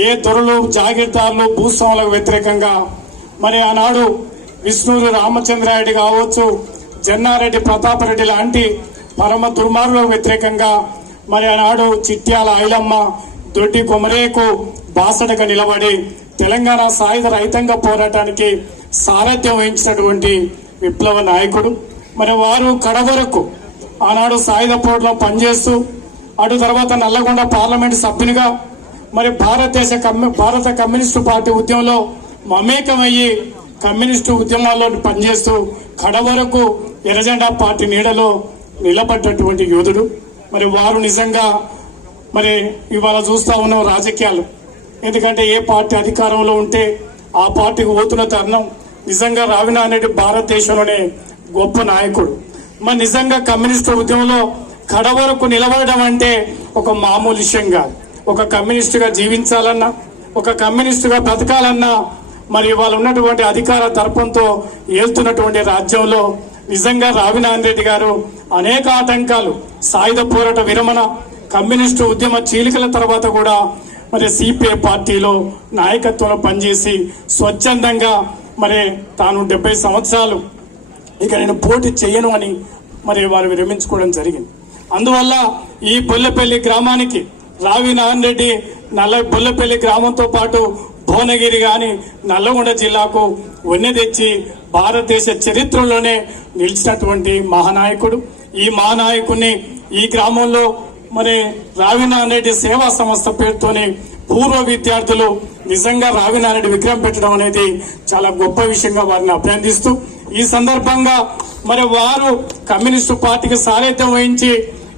ఏ దొరలు, జాగీర్దారులు, భూస్వాములకు వ్యతిరేకంగా మరి ఆనాడు విష్ణూరి రామచంద్రారెడ్డి కావచ్చు, జన్నారెడ్డి ప్రతాపరెడ్డి లాంటి పరమ దుర్మార్గులకు వ్యతిరేకంగా మరి ఆనాడు చిట్యాల ఐలమ్మ, దొడ్డి కొమరేకు బాసటగా నిలబడి తెలంగాణ సాయుధ రైతాంగ పోరాటానికి సారథ్యం వహించినటువంటి విప్లవ నాయకుడు. మరి వారు కడవరకు ఆనాడు సాయుధ పోరాటంలో పనిచేస్తూ అటు తర్వాత నల్లగొండ పార్లమెంటు సభ్యునిగా మరి భారత కమ్యూనిస్టు పార్టీ ఉద్యమంలో మమేకమయ్యి కమ్యూనిస్టు ఉద్యమాల్లో పనిచేస్తూ కడవరకు ఎర్రజెండా పార్టీ నీడలో నిలబడ్డటువంటి యోధుడు. మరి వారు నిజంగా మరి ఇవాళ చూస్తా ఉన్నాం రాజకీయాలు, ఎందుకంటే ఏ పార్టీ అధికారంలో ఉంటే ఆ పార్టీకి పోతున్న తరుణం. నిజంగా రావి నారాయణ భారతదేశంలోనే గొప్ప నాయకుడు. మరి నిజంగా కమ్యూనిస్టు ఉద్యమంలో కడ వరకు నిలబడడం అంటే ఒక మామూలు విషయం కాదు. ఒక కమ్యూనిస్టుగా జీవించాలన్నా, ఒక కమ్యూనిస్టుగా బ్రతకాలన్నా, మరి వాళ్ళు ఉన్నటువంటి అధికార దర్పంతో ఏళ్తున్నటువంటి రాజ్యంలో నిజంగా రావి నారాయణ రెడ్డి గారు అనేక ఆటంకాలు, సాయుధ పోరాట విరమణ, కమ్యూనిస్టు ఉద్యమ చీలికల తర్వాత కూడా మరి సిపిఐ పార్టీలో నాయకత్వంలో పనిచేసి స్వచ్ఛందంగా మరి తాను 70 సంవత్సరాలు ఇక నేను పోటీ చేయను అని మరి వారు విరమించుకోవడం జరిగింది. అందువల్ల ఈ బొల్లపల్లి గ్రామానికి రావి నారాయణ రెడ్డి బొల్లపల్లి గ్రామంతో పాటు భువనగిరి గాని నల్లగొండ జిల్లాకు వన్నె తెచ్చి భారతదేశ చరిత్రలోనే నిలిచినటువంటి మహానాయకుడు. ఈ మహానాయకుడిని ఈ గ్రామంలో మరి రావి నారాయణ రెడ్డి సేవా సంస్థ పేరుతోనే పూర్వ విద్యార్థులు నిజంగా రావి నారాయణ రెడ్డి విగ్రహం పెట్టడం అనేది చాలా గొప్ప విషయంగా వారిని అభినందిస్తూ, ఈ సందర్భంగా మరి వారు కమ్యూనిస్టు పార్టీకి సారథ్యం వహించి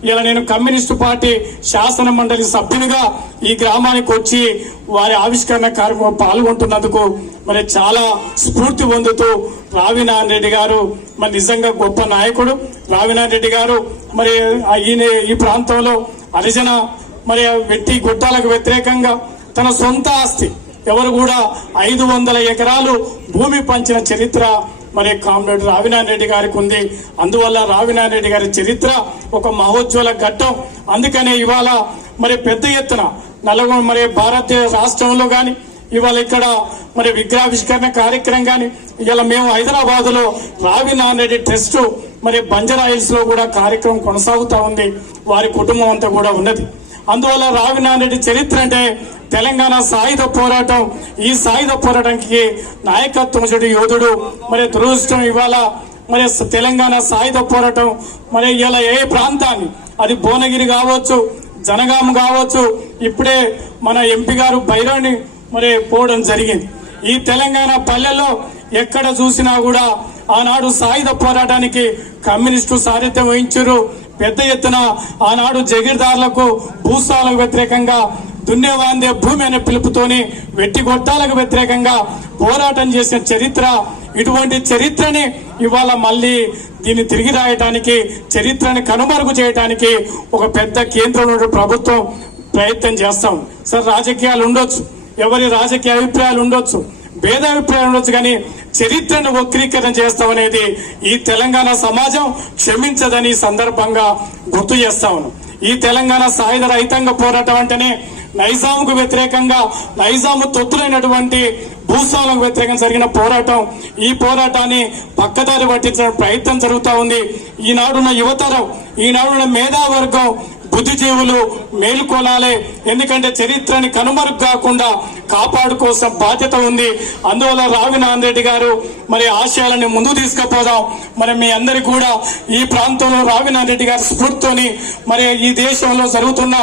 ఇలా నేను కమ్యూనిస్టు పార్టీ శాసన మండలి సభ్యునిగా ఈ గ్రామానికి వచ్చి వారి ఆవిష్కరణ కార్యక్రమం పాల్గొంటున్నందుకు మరి చాలా స్ఫూర్తి పొందుతూ రావి నారాయణ రెడ్డి గారు మరి నిజంగా గొప్ప నాయకుడు. రావి నారాయణ రెడ్డి గారు మరి ఈ ప్రాంతంలో హరిజన మరి వెట్టి గొట్టాలకు వ్యతిరేకంగా తన సొంత ఆస్తి ఎవరు కూడా 500 ఎకరాలు భూమి పంచిన చరిత్ర మరి కామ్రేడ్ రావి నారాయణ రెడ్డి గారికి ఉంది. అందువల్ల రావి నారాయణ రెడ్డి గారి చరిత్ర ఒక మహోజ్వల ఘట్టం. అందుకనే ఇవాళ మరి పెద్ద ఎత్తున నల్గొండ మరి భారతీయ రాష్ట్రంలో గాని ఇవాళ ఇక్కడ మరి విగ్రహావిష్కరణ కార్యక్రమం కానీ ఇవాళ మేము హైదరాబాద్ లో రావి నారాయణ రెడ్డి ట్రస్ట్ మరి బంజారాహిల్స్ లో కూడా కార్యక్రమం కొనసాగుతా ఉంది. వారి కుటుంబం అంతా కూడా ఉన్నది. అందువల్ల రావి నారాయణ రెడ్డి చరిత్ర అంటే తెలంగాణ సాయుధ పోరాటం. ఈ సాయుధ పోరాటానికి నాయకత్వం చెడు యోధుడు. మరి దురదృష్టం ఇవాళ మరి తెలంగాణ సాయుధ పోరాటం మరి ఇలా ఏ ప్రాంతాన్ని, అది భువనగిరి కావచ్చు, జనగాం కావచ్చు, ఇప్పుడే మన ఎంపీ గారు బైరాని మరి పోవడం జరిగింది. ఈ తెలంగాణ పల్లెల్లో ఎక్కడ చూసినా కూడా ఆనాడు సాయుధ పోరాటానికి కమ్యూనిస్టు సారథ్యం వహించారు. పెద్ద ఎత్తున ఆనాడు జగీర్దారులకు భూస్వాములకు వ్యతిరేకంగా దున్నేవాందే భూమి అనే పిలుపుతోని వెట్టి గొట్టాలకు వ్యతిరేకంగా పోరాటం చేసిన చరిత్ర. ఇటువంటి చరిత్రని ఇవాళ మళ్ళీ దీన్ని తిరిగి రాయటానికి, చరిత్రని కనుమరుగు చేయడానికి ఒక పెద్ద కేంద్రంలో ప్రభుత్వం ప్రయత్నం చేస్తాం. సార్ రాజకీయాలు ఉండొచ్చు, ఎవరి రాజకీయ అభిప్రాయాలు ఉండొచ్చు, భేదాభిప్రాయాలు ఉండొచ్చు, కానీ చరిత్రను వక్రీకరణ చేస్తామనేది ఈ తెలంగాణ సమాజం క్షమించదని సందర్భంగా గుర్తు చేస్తా ఉన్నాం. ఈ తెలంగాణ సాయుధ రైతాంగ పోరాటం అంటేనే నైజాంకు వ్యతిరేకంగా, నైజాము తొత్తులైనటువంటి భూస్వాములకు వ్యతిరేకంగా జరిగిన పోరాటం. ఈ పోరాటాన్ని పక్కదారి పట్టించే ప్రయత్నం జరుగుతూ ఉంది. ఈనాడున్న యువతరం, ఈనాడున్న మేధావర్గం, బుద్ధిజీవులు మేలుకోనాలే. ఎందుకంటే చరిత్రని కనుమరుగు కాకుండా కాపాడుకోవాల్సిన బాధ్యత ఉంది. అందువల్ల రావి నారాయణ రెడ్డి గారు మరి ఆశయాలను ముందుకు తీసుకుపోదాం. మరి మీ అందరికీ కూడా ఈ ప్రాంతంలో రావి నారాయణ రెడ్డి గారి స్ఫూర్తితోని మరి ఈ దేశంలో జరుగుతున్న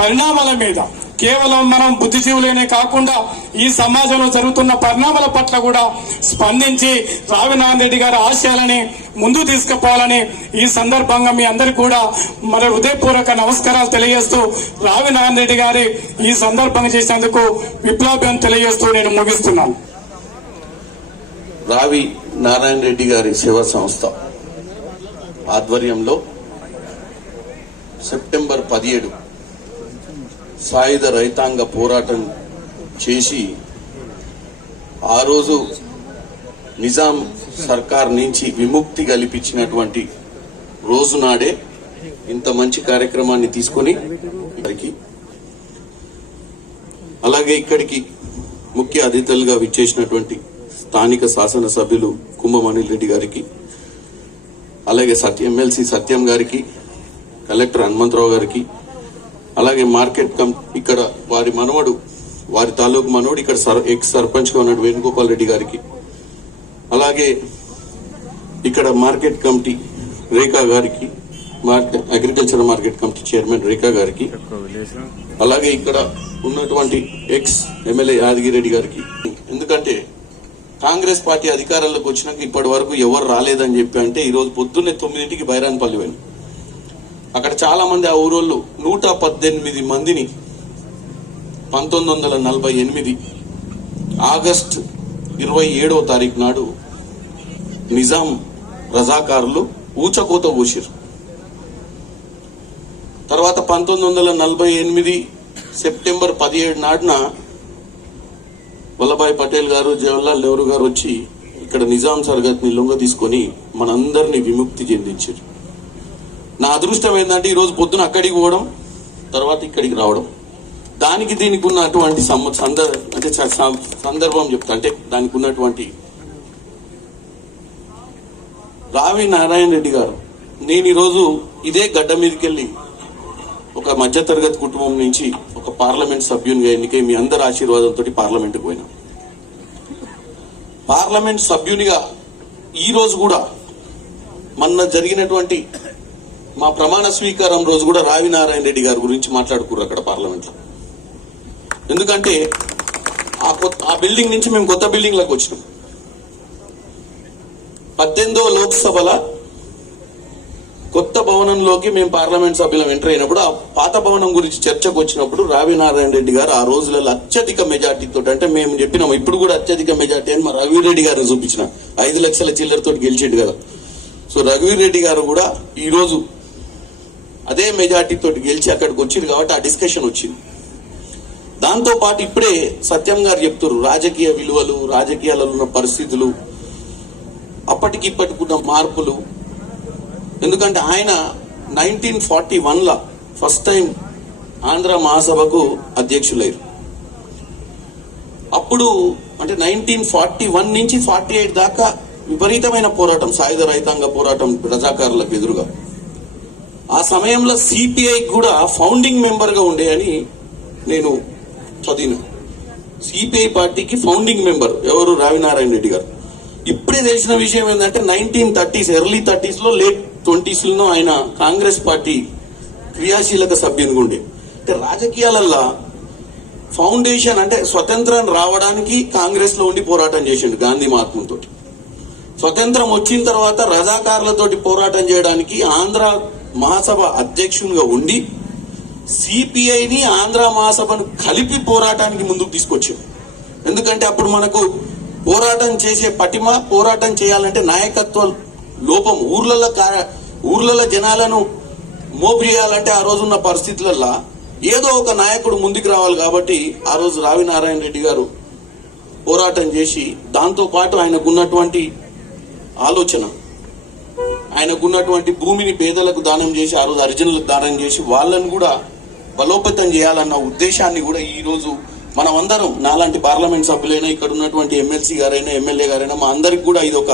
పరిణామాల మీద కేవలం మనం బుద్ధిజీవులనే కాకుండా ఈ సమాజంలో జరుగుతున్న పరిణామాల పట్ల కూడా స్పందించి రావి నారాయణ రెడ్డి గారి ఆశయాలని ముందు తీసుకుపోవాలని ఈ సందర్భంగా మీ అందరికీ కూడా మరి హృదయపూర్వక నమస్కారాలు తెలియజేస్తూ రావి నారాయణ రెడ్డి గారి ఈ సందర్భంగా చేసినందుకు విప్లవం తెలియజేస్తూ నేను ముగిస్తున్నాను. రావి నారాయణ రెడ్డి గారి సేవా సంస్థ ఆధ్వర్యంలో సెప్టెంబర్ 17 సాయుధ రైతాంగ పోరాటం చేసి ఆ రోజు నిజాం సర్కార్ నుంచి విముక్తి కల్పించినటువంటి రోజు నాడే ఇంత మంచి కార్యక్రమాన్ని తీసుకొని అలాగే ఇక్కడికి ముఖ్య అతిథులుగా విచ్చేసినటువంటి స్థానిక శాసనసభ్యులు కుంభం అనిల్ రెడ్డి గారికి, అలాగే ఎమ్మెల్సీ సత్యం గారికి, కలెక్టర్ హనుమంతరావు గారికి, అలాగే మార్కెట్ ఇక్కడ వారి మనవడు, వారి తాలూకు మనవడు ఇక్కడ ఎక్స్ సర్పంచ్ గా ఉన్నాడు వేణుగోపాల్ రెడ్డి గారికి, అలాగే ఇక్కడ మార్కెట్ కమిటీ రేఖా గారికి, అగ్రికల్చర్ మార్కెట్ కమిటీ చైర్మన్ రేఖా గారికి, అలాగే ఇక్కడ ఉన్నటువంటి ఎక్స్ ఎమ్మెల్యే యాదగిరెడ్డి గారికి. ఎందుకంటే కాంగ్రెస్ పార్టీ అధికారంలోకి వచ్చినాక ఇప్పటి వరకు ఎవరు రాలేదని చెప్పి అంటే ఈ రోజు పొద్దున్నే 9ంటికి బైరాన్పల్లి వెళ్ళి అక్కడ చాలా మంది ఆ ఊరోళ్ళు 118 మందిని 1948 ఆగస్టు 27వ తారీఖు నాడు నిజాం రజాకారులు ఊచకోత ఊసిరు. తర్వాత 1948 సెప్టెంబర్ 17 నాడున వల్లభాయ్ పటేల్ గారు, జవహర్లాల్ నెహ్రూ గారు వచ్చి ఇక్కడ నిజాం సరిహద్దుని లొంగ తీసుకొని మనందరినీ విముక్తి చెందించారు. నా అదృష్టం ఏంటంటే ఈరోజు పొద్దున అక్కడికి పోవడం, తర్వాత ఇక్కడికి రావడం. దానికి దీనికి ఉన్నటువంటి సందర్భం చెప్తా. అంటే దానికి ఉన్నటువంటి రావి నారాయణ రెడ్డి గారు, నేను ఈరోజు ఇదే గడ్డ మీదకి వెళ్ళి ఒక మధ్యతరగతి కుటుంబం నుంచి ఒక పార్లమెంట్ సభ్యునిగా ఎన్నికై మీ అందరి ఆశీర్వాదంతో పార్లమెంట్కి పోయినా. పార్లమెంట్ సభ్యునిగా ఈ రోజు కూడా మొన్న జరిగినటువంటి మా ప్రమాణ స్వీకారం రోజు కూడా రావి నారాయణ రెడ్డి గారి గురించి మాట్లాడుకున్నారు అక్కడ పార్లమెంట్ లో. ఎందుకంటే ఆ బిల్డింగ్ నుంచి మేము కొత్త బిల్డింగ్ లకు వచ్చినాం. 18వ లోక్సభల కొత్త భవనంలోకి మేము పార్లమెంట్ సభ్యులం ఎంటర్ అయినప్పుడు ఆ పాత భవనం గురించి చర్చకు వచ్చినప్పుడు రావి నారాయణ రెడ్డి గారు ఆ రోజులలో అత్యధిక మెజార్టీతో, అంటే మేము చెప్పినాం ఇప్పుడు కూడా అత్యధిక మెజార్టీ అని మా రఘువీరెడ్డి గారిని చూపించిన 5 లక్షల చిల్లరతో గెలిచిండు కదా. సో రఘువీరెడ్డి గారు కూడా ఈ రోజు అదే మెజార్టీతో గెలిచి అక్కడికి వచ్చింది కాబట్టి ఆ డిస్కషన్ వచ్చింది. దాంతో పాటు ఇప్పుడే సత్యం గారు చెప్తారు రాజకీయ విలువలు, రాజకీయాలలో ఉన్న పరిస్థితులు, అప్పటికి ఇప్పటికున్న మార్పులు. ఎందుకంటే ఆయన 1941లో ఫస్ట్ టైం ఆంధ్ర మహాసభకు అధ్యక్షులయ్యారు. అప్పుడు అంటే 1941 నుంచి 48 దాకా విపరీతమైన పోరాటం, సాయుధ రైతాంగ పోరాటం రజాకారులకు ఎదురుగా. ఆ సమయంలో సిపిఐ కూడా ఫౌండింగ్ మెంబర్ గా ఉండే అని నేను చదివిన. సిపిఐ పార్టీకి ఫౌండింగ్ మెంబర్ ఎవరు? రావి నారాయణ రెడ్డి గారు. ఇప్పుడే తెలిసిన విషయం ఏంటంటే 1930s ఎర్లీ 30s లో లేట్ 20s లో ఆయన కాంగ్రెస్ పార్టీ క్రియాశీలక సభ్యునిగా ఉండే. అంటే రాజకీయాలల్లో ఫౌండేషన్ అంటే స్వతంత్రం రావడానికి కాంగ్రెస్ లో ఉండి పోరాటం చేసిండు గాంధీ మహాత్ముతో. స్వతంత్రం వచ్చిన తర్వాత రజాకారులతోటి పోరాటం చేయడానికి ఆంధ్ర మహాసభ అధ్యక్షునిగా ఉండి సిపిఐని ఆంధ్ర మహాసభను కలిపి పోరాటానికి ముందుకు తీసుకొచ్చారు. ఎందుకంటే అప్పుడు మనకు పోరాటం చేసే పటిమ, పోరాటం చేయాలంటే నాయకత్వ లోపం, ఊర్లలో జనాలను మోపు చేయాలంటే ఆ రోజున్న పరిస్థితులలో ఏదో ఒక నాయకుడు ముందుకు రావాలి. కాబట్టి ఆ రోజు రావి నారాయణ రెడ్డి గారు పోరాటం చేసి, దాంతో పాటు ఆయనకున్నటువంటి ఆలోచన, ఆయనకున్నటువంటి భూమిని పేదలకు దానం చేసి, ఆ రోజు హరిజనులకు దానం చేసి వాళ్ళని కూడా బలోపేతం చేయాలన్న ఉద్దేశాన్ని కూడా ఈ రోజు మనం అందరం, నాలాంటి పార్లమెంట్ సభ్యులైనా, ఇక్కడ ఉన్నటువంటి ఎమ్మెల్సీ గారైనా, ఎమ్మెల్యే గారైనా, మా అందరికి కూడా ఇది ఒక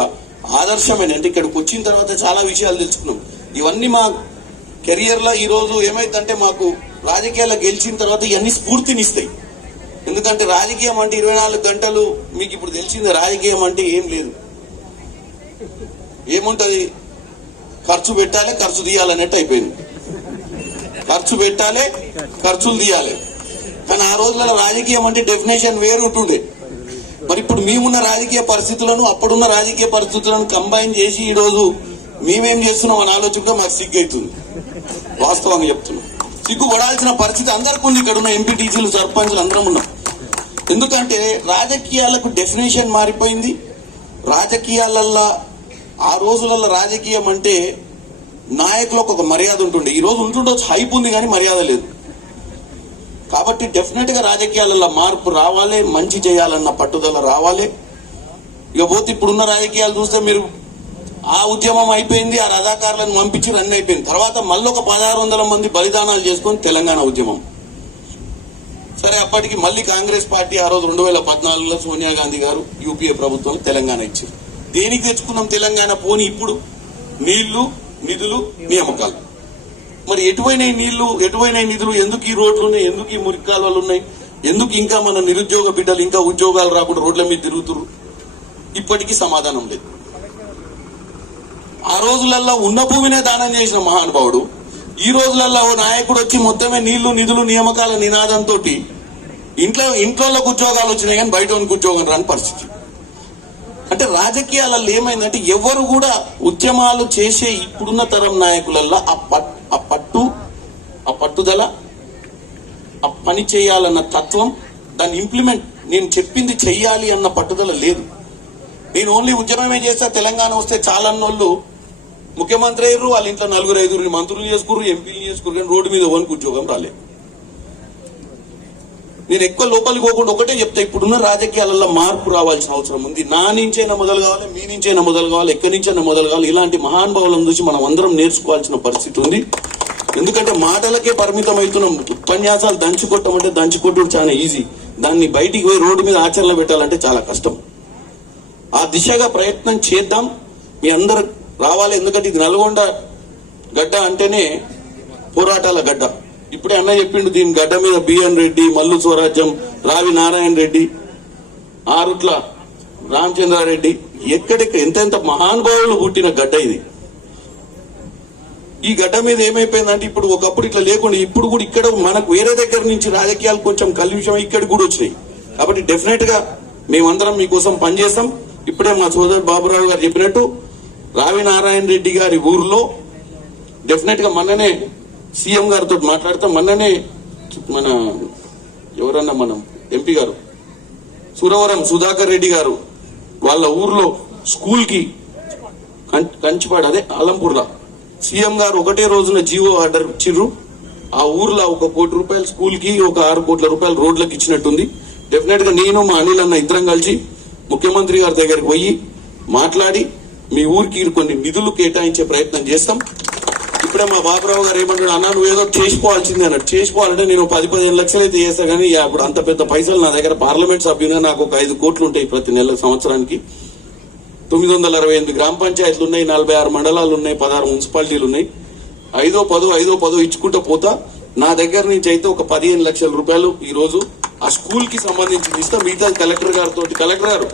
ఆదర్శమైన. అంటే ఇక్కడికి వచ్చిన తర్వాత చాలా విషయాలు తెలుసుకున్నాం. ఇవన్నీ మా కెరియర్ లో ఈ రోజు ఏమైందంటే మాకు రాజకీయాల్లో గెలిచిన తర్వాత ఇవన్నీ స్ఫూర్తినిస్తాయి. ఎందుకంటే రాజకీయం అంటే 24 గంటలు మీకు ఇప్పుడు తెలిసింది. రాజకీయం అంటే ఏం లేదు, ఏముంటది, ఖర్చు పెట్టాలి, ఖర్చు తీయాలన్నట్టు అయిపోయింది. ఖర్చు పెట్టాలి, ఖర్చులు తీయాలి. కానీ ఆ రోజులలో రాజకీయం అంటే డెఫినేషన్ వేరు ఉంటుండే. మరి ఇప్పుడు మేమున్న రాజకీయ పరిస్థితులను, అప్పుడున్న రాజకీయ పరిస్థితులను కంబైన్ చేసి ఈ రోజు మేమేం చేస్తున్నాం అని ఆలోచనగా మాకు సిగ్గు అవుతుంది. వాస్తవంగా చెప్తున్నాం, సిగ్గుపడాల్సిన పరిస్థితి అందరికీ ఉంది. ఇక్కడ ఉన్న ఎంపీటీసీలు, సర్పంచ్లు అందరం ఉన్నాం. ఎందుకంటే రాజకీయాలకు డెఫినేషన్ మారిపోయింది. రాజకీయాలల్లో ఆ రోజులలో రాజకీయం అంటే నాయకులకు ఒక మర్యాద ఉంటుండే. ఈ రోజు ఉంటుండొచ్చు, హైప్ ఉంది కానీ మర్యాద లేదు. కాబట్టి డెఫినెట్ గా రాజకీయాలలో మార్పు రావాలి, మంచి చేయాలన్న పట్టుదల రావాలి. ఇక పోతే ఇప్పుడున్న రాజకీయాలు చూస్తే మీరు ఆ ఉద్యమం అయిపోయింది, ఆ రజాకారులను పంపించి రన్ అయిపోయింది. తర్వాత మళ్ళీ ఒక 1600 మంది బలిదానాలు చేసుకొని తెలంగాణ ఉద్యమం. సరే, అప్పటికి మళ్ళీ కాంగ్రెస్ పార్టీ ఆ రోజు 2014లో సోనియా గాంధీ గారు యూపీఏ ప్రభుత్వం తెలంగాణ ఇచ్చారు. దేనికి తెచ్చుకున్నాం తెలంగాణ? పోని ఇప్పుడు నీళ్లు, నిధులు, నియామకాలు. మరి ఎటువైన నీళ్లు, ఎటువైన నిధులు, ఎందుకు ఈ రోడ్లు ఉన్నాయి, ఎందుకు ఈ మురికి కాలువలు ఉన్నాయి, ఎందుకు ఇంకా మన నిరుద్యోగ బిడ్డలు ఇంకా ఉద్యోగాలు రాకుండా రోడ్ల మీద తిరుగుతున్నారు? ఇప్పటికీ సమాధానం లేదు. ఆ రోజులలో ఉన్న భూమినే దానం చేసిన మహానుభావుడు ఈ రోజులలో ఓ నాయకుడు వచ్చి మొత్తమే నీళ్లు, నిధులు, నియామకాల నినాదంతో ఇంట్లోకి ఉద్యోగాలు వచ్చినాయి కానీ బయట ఉద్యోగం రాని పరిస్థితి. అంటే రాజకీయాలలో ఏమైందంటే ఎవరు కూడా ఉద్యమాలు చేసే ఇప్పుడున్న తరం నాయకులలో ఆ పట్టు, పట్టుదల, ఆ పని చేయాలన్న తత్వం, దాన్ని ఇంప్లిమెంట్, నేను చెప్పింది చెయ్యాలి అన్న పట్టుదల లేదు. నేను ఓన్లీ ఉద్యమమే చేస్తా, తెలంగాణ వస్తే చాలన్నోళ్ళు ముఖ్యమంత్రి అయ్యారు, వాళ్ళ ఇంట్లో 4-5 మంత్రులు చేసుకుర్రు, ఎంపీలు చేసుకుర్రు, కానీ రోడ్డు మీద ఓనికి ఉద్యోగం రాలేదు. నేను ఎక్కువ లోపలికి పోకుండా ఒకటే చెప్తా, ఇప్పుడున్న రాజకీయాలలో మార్పు రావాల్సిన అవసరం ఉంది. నా నుంచైనా మొదలు కావాలి, మీ నుంచైనా మొదలు కావాలి, ఎక్కడి నుంచైనా మొదలు కావాలి. ఇలాంటి మహానుభావులను చూసి మనం అందరం నేర్చుకోవాల్సిన పరిస్థితి ఉంది. ఎందుకంటే మాటలకే పరిమితం అవుతున్నాం. ఉపన్యాసాలు దంచుకొట్టమంటే దంచుకొట్టడం చాలా ఈజీ, దాన్ని బయటికి పోయి రోడ్డు మీద ఆచరణ పెట్టాలంటే చాలా కష్టం. ఆ దిశగా ప్రయత్నం చేద్దాం, మీ అందరు రావాలి. ఎందుకంటే ఇది నల్గొండ గడ్డ అంటేనే పోరాటాల గడ్డ. ఇప్పుడే అన్న చెప్పిండు, దీని గడ్డ మీద బిఎన్ రెడ్డి, మల్లు స్వరాజ్యం, రావి నారాయణ రెడ్డి, ఆరుట్ల రామచంద్రారెడ్డి, ఎక్కడెక్కడ ఎంతెంత మహానుభావులు పుట్టిన గడ్డ ఇది. ఈ గడ్డ మీద ఏమైపోయిందంటే ఇప్పుడు ఒకప్పుడు ఇట్లా లేకుండా ఇప్పుడు కూడా ఇక్కడ మనకు వేరే దగ్గర నుంచి రాజకీయాలు కొంచెం కలుషం ఇక్కడికి కూడా వచ్చినాయి. కాబట్టి డెఫినెట్ గా మేమందరం మీకోసం పనిచేస్తాం. ఇప్పుడే మా సోదరు బాబురావు గారు చెప్పినట్టు రావి నారాయణ రెడ్డి గారి ఊర్లో డెఫినెట్ గా మొన్ననే సీఎం గారితో మాట్లాడతాం. మొన్ననే మన ఎవరన్నా మనం ఎంపీ గారు సురవరం సుధాకర్ రెడ్డి గారు వాళ్ళ ఊర్లో స్కూల్ కి కంచిపాడు, అదే అలంపూర్లా సీఎం గారు ఒకటే రోజున జీవో ఆర్డర్ ఇచ్చిర్రు. ఆ ఊర్లో 1 కోటి రూపాయలు స్కూల్ కి, 6 కోట్ల రూపాయలు రోడ్లకు ఇచ్చినట్టుంది. డెఫినెట్ గా నేను మా అనిల్ అన్న ఇద్దరం కలిసి ముఖ్యమంత్రి గారి దగ్గరికి పోయి మాట్లాడి మీ ఊరికి కొన్ని నిధులు కేటాయించే ప్రయత్నం చేస్తాం. ఇప్పుడే మా బాబురావు గారు ఏమంటాడు, అన్నా నువ్వు ఏదో చేసుకోవాల్సిందే అన్నట్టు. చేసుకోవాలంటే నేను 10-15 లక్షలు అయితే చేస్తా, కానీ అప్పుడు అంత పెద్ద పైసలు నా దగ్గర, పార్లమెంట్ సభ్యునిగా నాకు ఒక 5 కోట్లు ఉంటాయి ప్రతి నెల సంవత్సరానికి. 968 గ్రామ పంచాయతీలు ఉన్నాయి, 46 మండలాలు ఉన్నాయి, 16 మున్సిపాలిటీలు ఉన్నాయి. 5-10 ఇచ్చుకుంటూ పోతా. నా దగ్గర నుంచి అయితే ఒక 15 లక్షల రూపాయలు ఈ రోజు ఆ స్కూల్ కి సంబంధించి ఇస్తా. మిగతా కలెక్టర్ గారితో, కలెక్టర్ గారు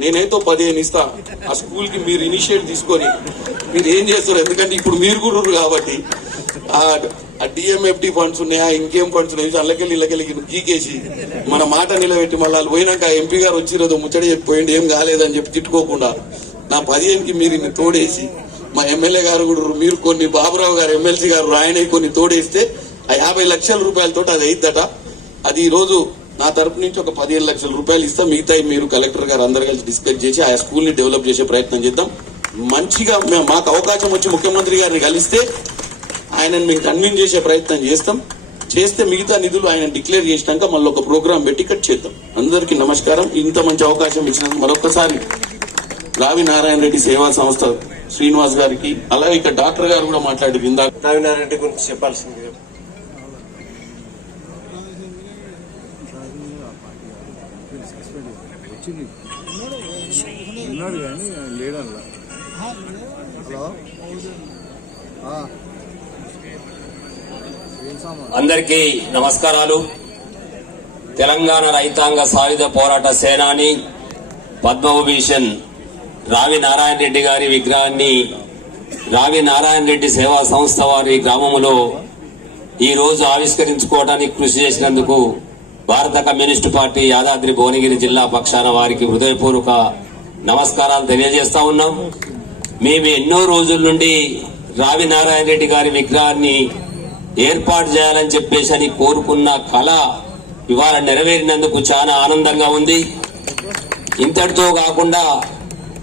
నేనైతే 15 ఇస్తా. ఆ స్కూల్ కి మీరు ఇనిషియేట్ తీసుకొని మీరు ఏం చేస్తారు, ఎందుకంటే ఇప్పుడు మీరు కూడా కాబట్టి ఆ డిఎంఎఫ్టి ఫండ్స్ ఉన్నాయా, ఇంకేం ఫండ్స్ ఉన్నాయి, అల్లకెళ్ళి గీకేసి మన మాట నిలబెట్టి మళ్ళీ వాళ్ళు పోయినాక ఎంపీ గారు వచ్చిరోజు ముచ్చట చెప్పిపోయింది, ఏం కాలేదని చెప్పి తిట్టుకోకుండా నా 15కి మీరు ఇన్ని తోడేసి, మా ఎమ్మెల్యే గారు కూడా మీరు కొన్ని, బాబురావు గారు ఎమ్మెల్సీ గారు ఆయన కొన్ని తోడేస్తే ఆ 50 లక్షల రూపాయలతో అది అయిద్దట. అది ఈ రోజు నా తరపు నుంచి ఒక 15 లక్షల రూపాయలు ఇస్తా. మిగతా మీరు కలెక్టర్ గారు అందరు కలిసి డిస్కస్ చేసి ఆ స్కూల్ ని డెవలప్ చేసే ప్రయత్నం చేద్దాం. మంచిగా మాకు అవకాశం వచ్చి ముఖ్యమంత్రి గారిని కలిస్తే ఆయనను మేము కన్విన్స్ చేసే ప్రయత్నం చేస్తే మిగతా నిధులు ఆయన డిక్లేర్ చేసినాక మళ్ళీ ఒక ప్రోగ్రామ్ పెట్టి ఇక్కడ చేద్దాం. అందరికీ నమస్కారం. ఇంత మంచి అవకాశం ఇచ్చినందుకు మరొకసారి రావి నారాయణ రెడ్డి సేవా సంస్థ శ్రీనివాస్ గారికి, అలాగే ఇక్కడ డాక్టర్ గారు కూడా మాట్లాడారు ఇందాక. రావి నారాయణ రెడ్డి గురించి చెప్పాల్సింది అందరికీ నమస్కారాలు. తెలంగాణ రైతాంగ సాయుధ పోరాట సేనాని పద్మవిభూషణ్ రావి నారాయణ రెడ్డి గారి విగ్రహాన్ని రావి నారాయణ రెడ్డి సేవా సంస్థ వారి గ్రామంలో ఈ రోజు ఆవిష్కరించుకోవడానికి కృషి చేసినందుకు భారత కమ్యూనిస్టు పార్టీ యాదాద్రి భువనగిరి జిల్లా పక్షాన వారికి హృదయపూర్వక నమస్కారాలు తెలియజేస్తా ఉన్నాం. మేము ఎన్నో రోజుల నుండి రావి నారాయణ రెడ్డి గారి విగ్రహాన్ని ఏర్పాటు చేయాలని చెప్పేసి కోరుకున్న కళ ఇవాళ నెరవేరినందుకు చాలా ఆనందంగా ఉంది. ఇంతటితో కాకుండా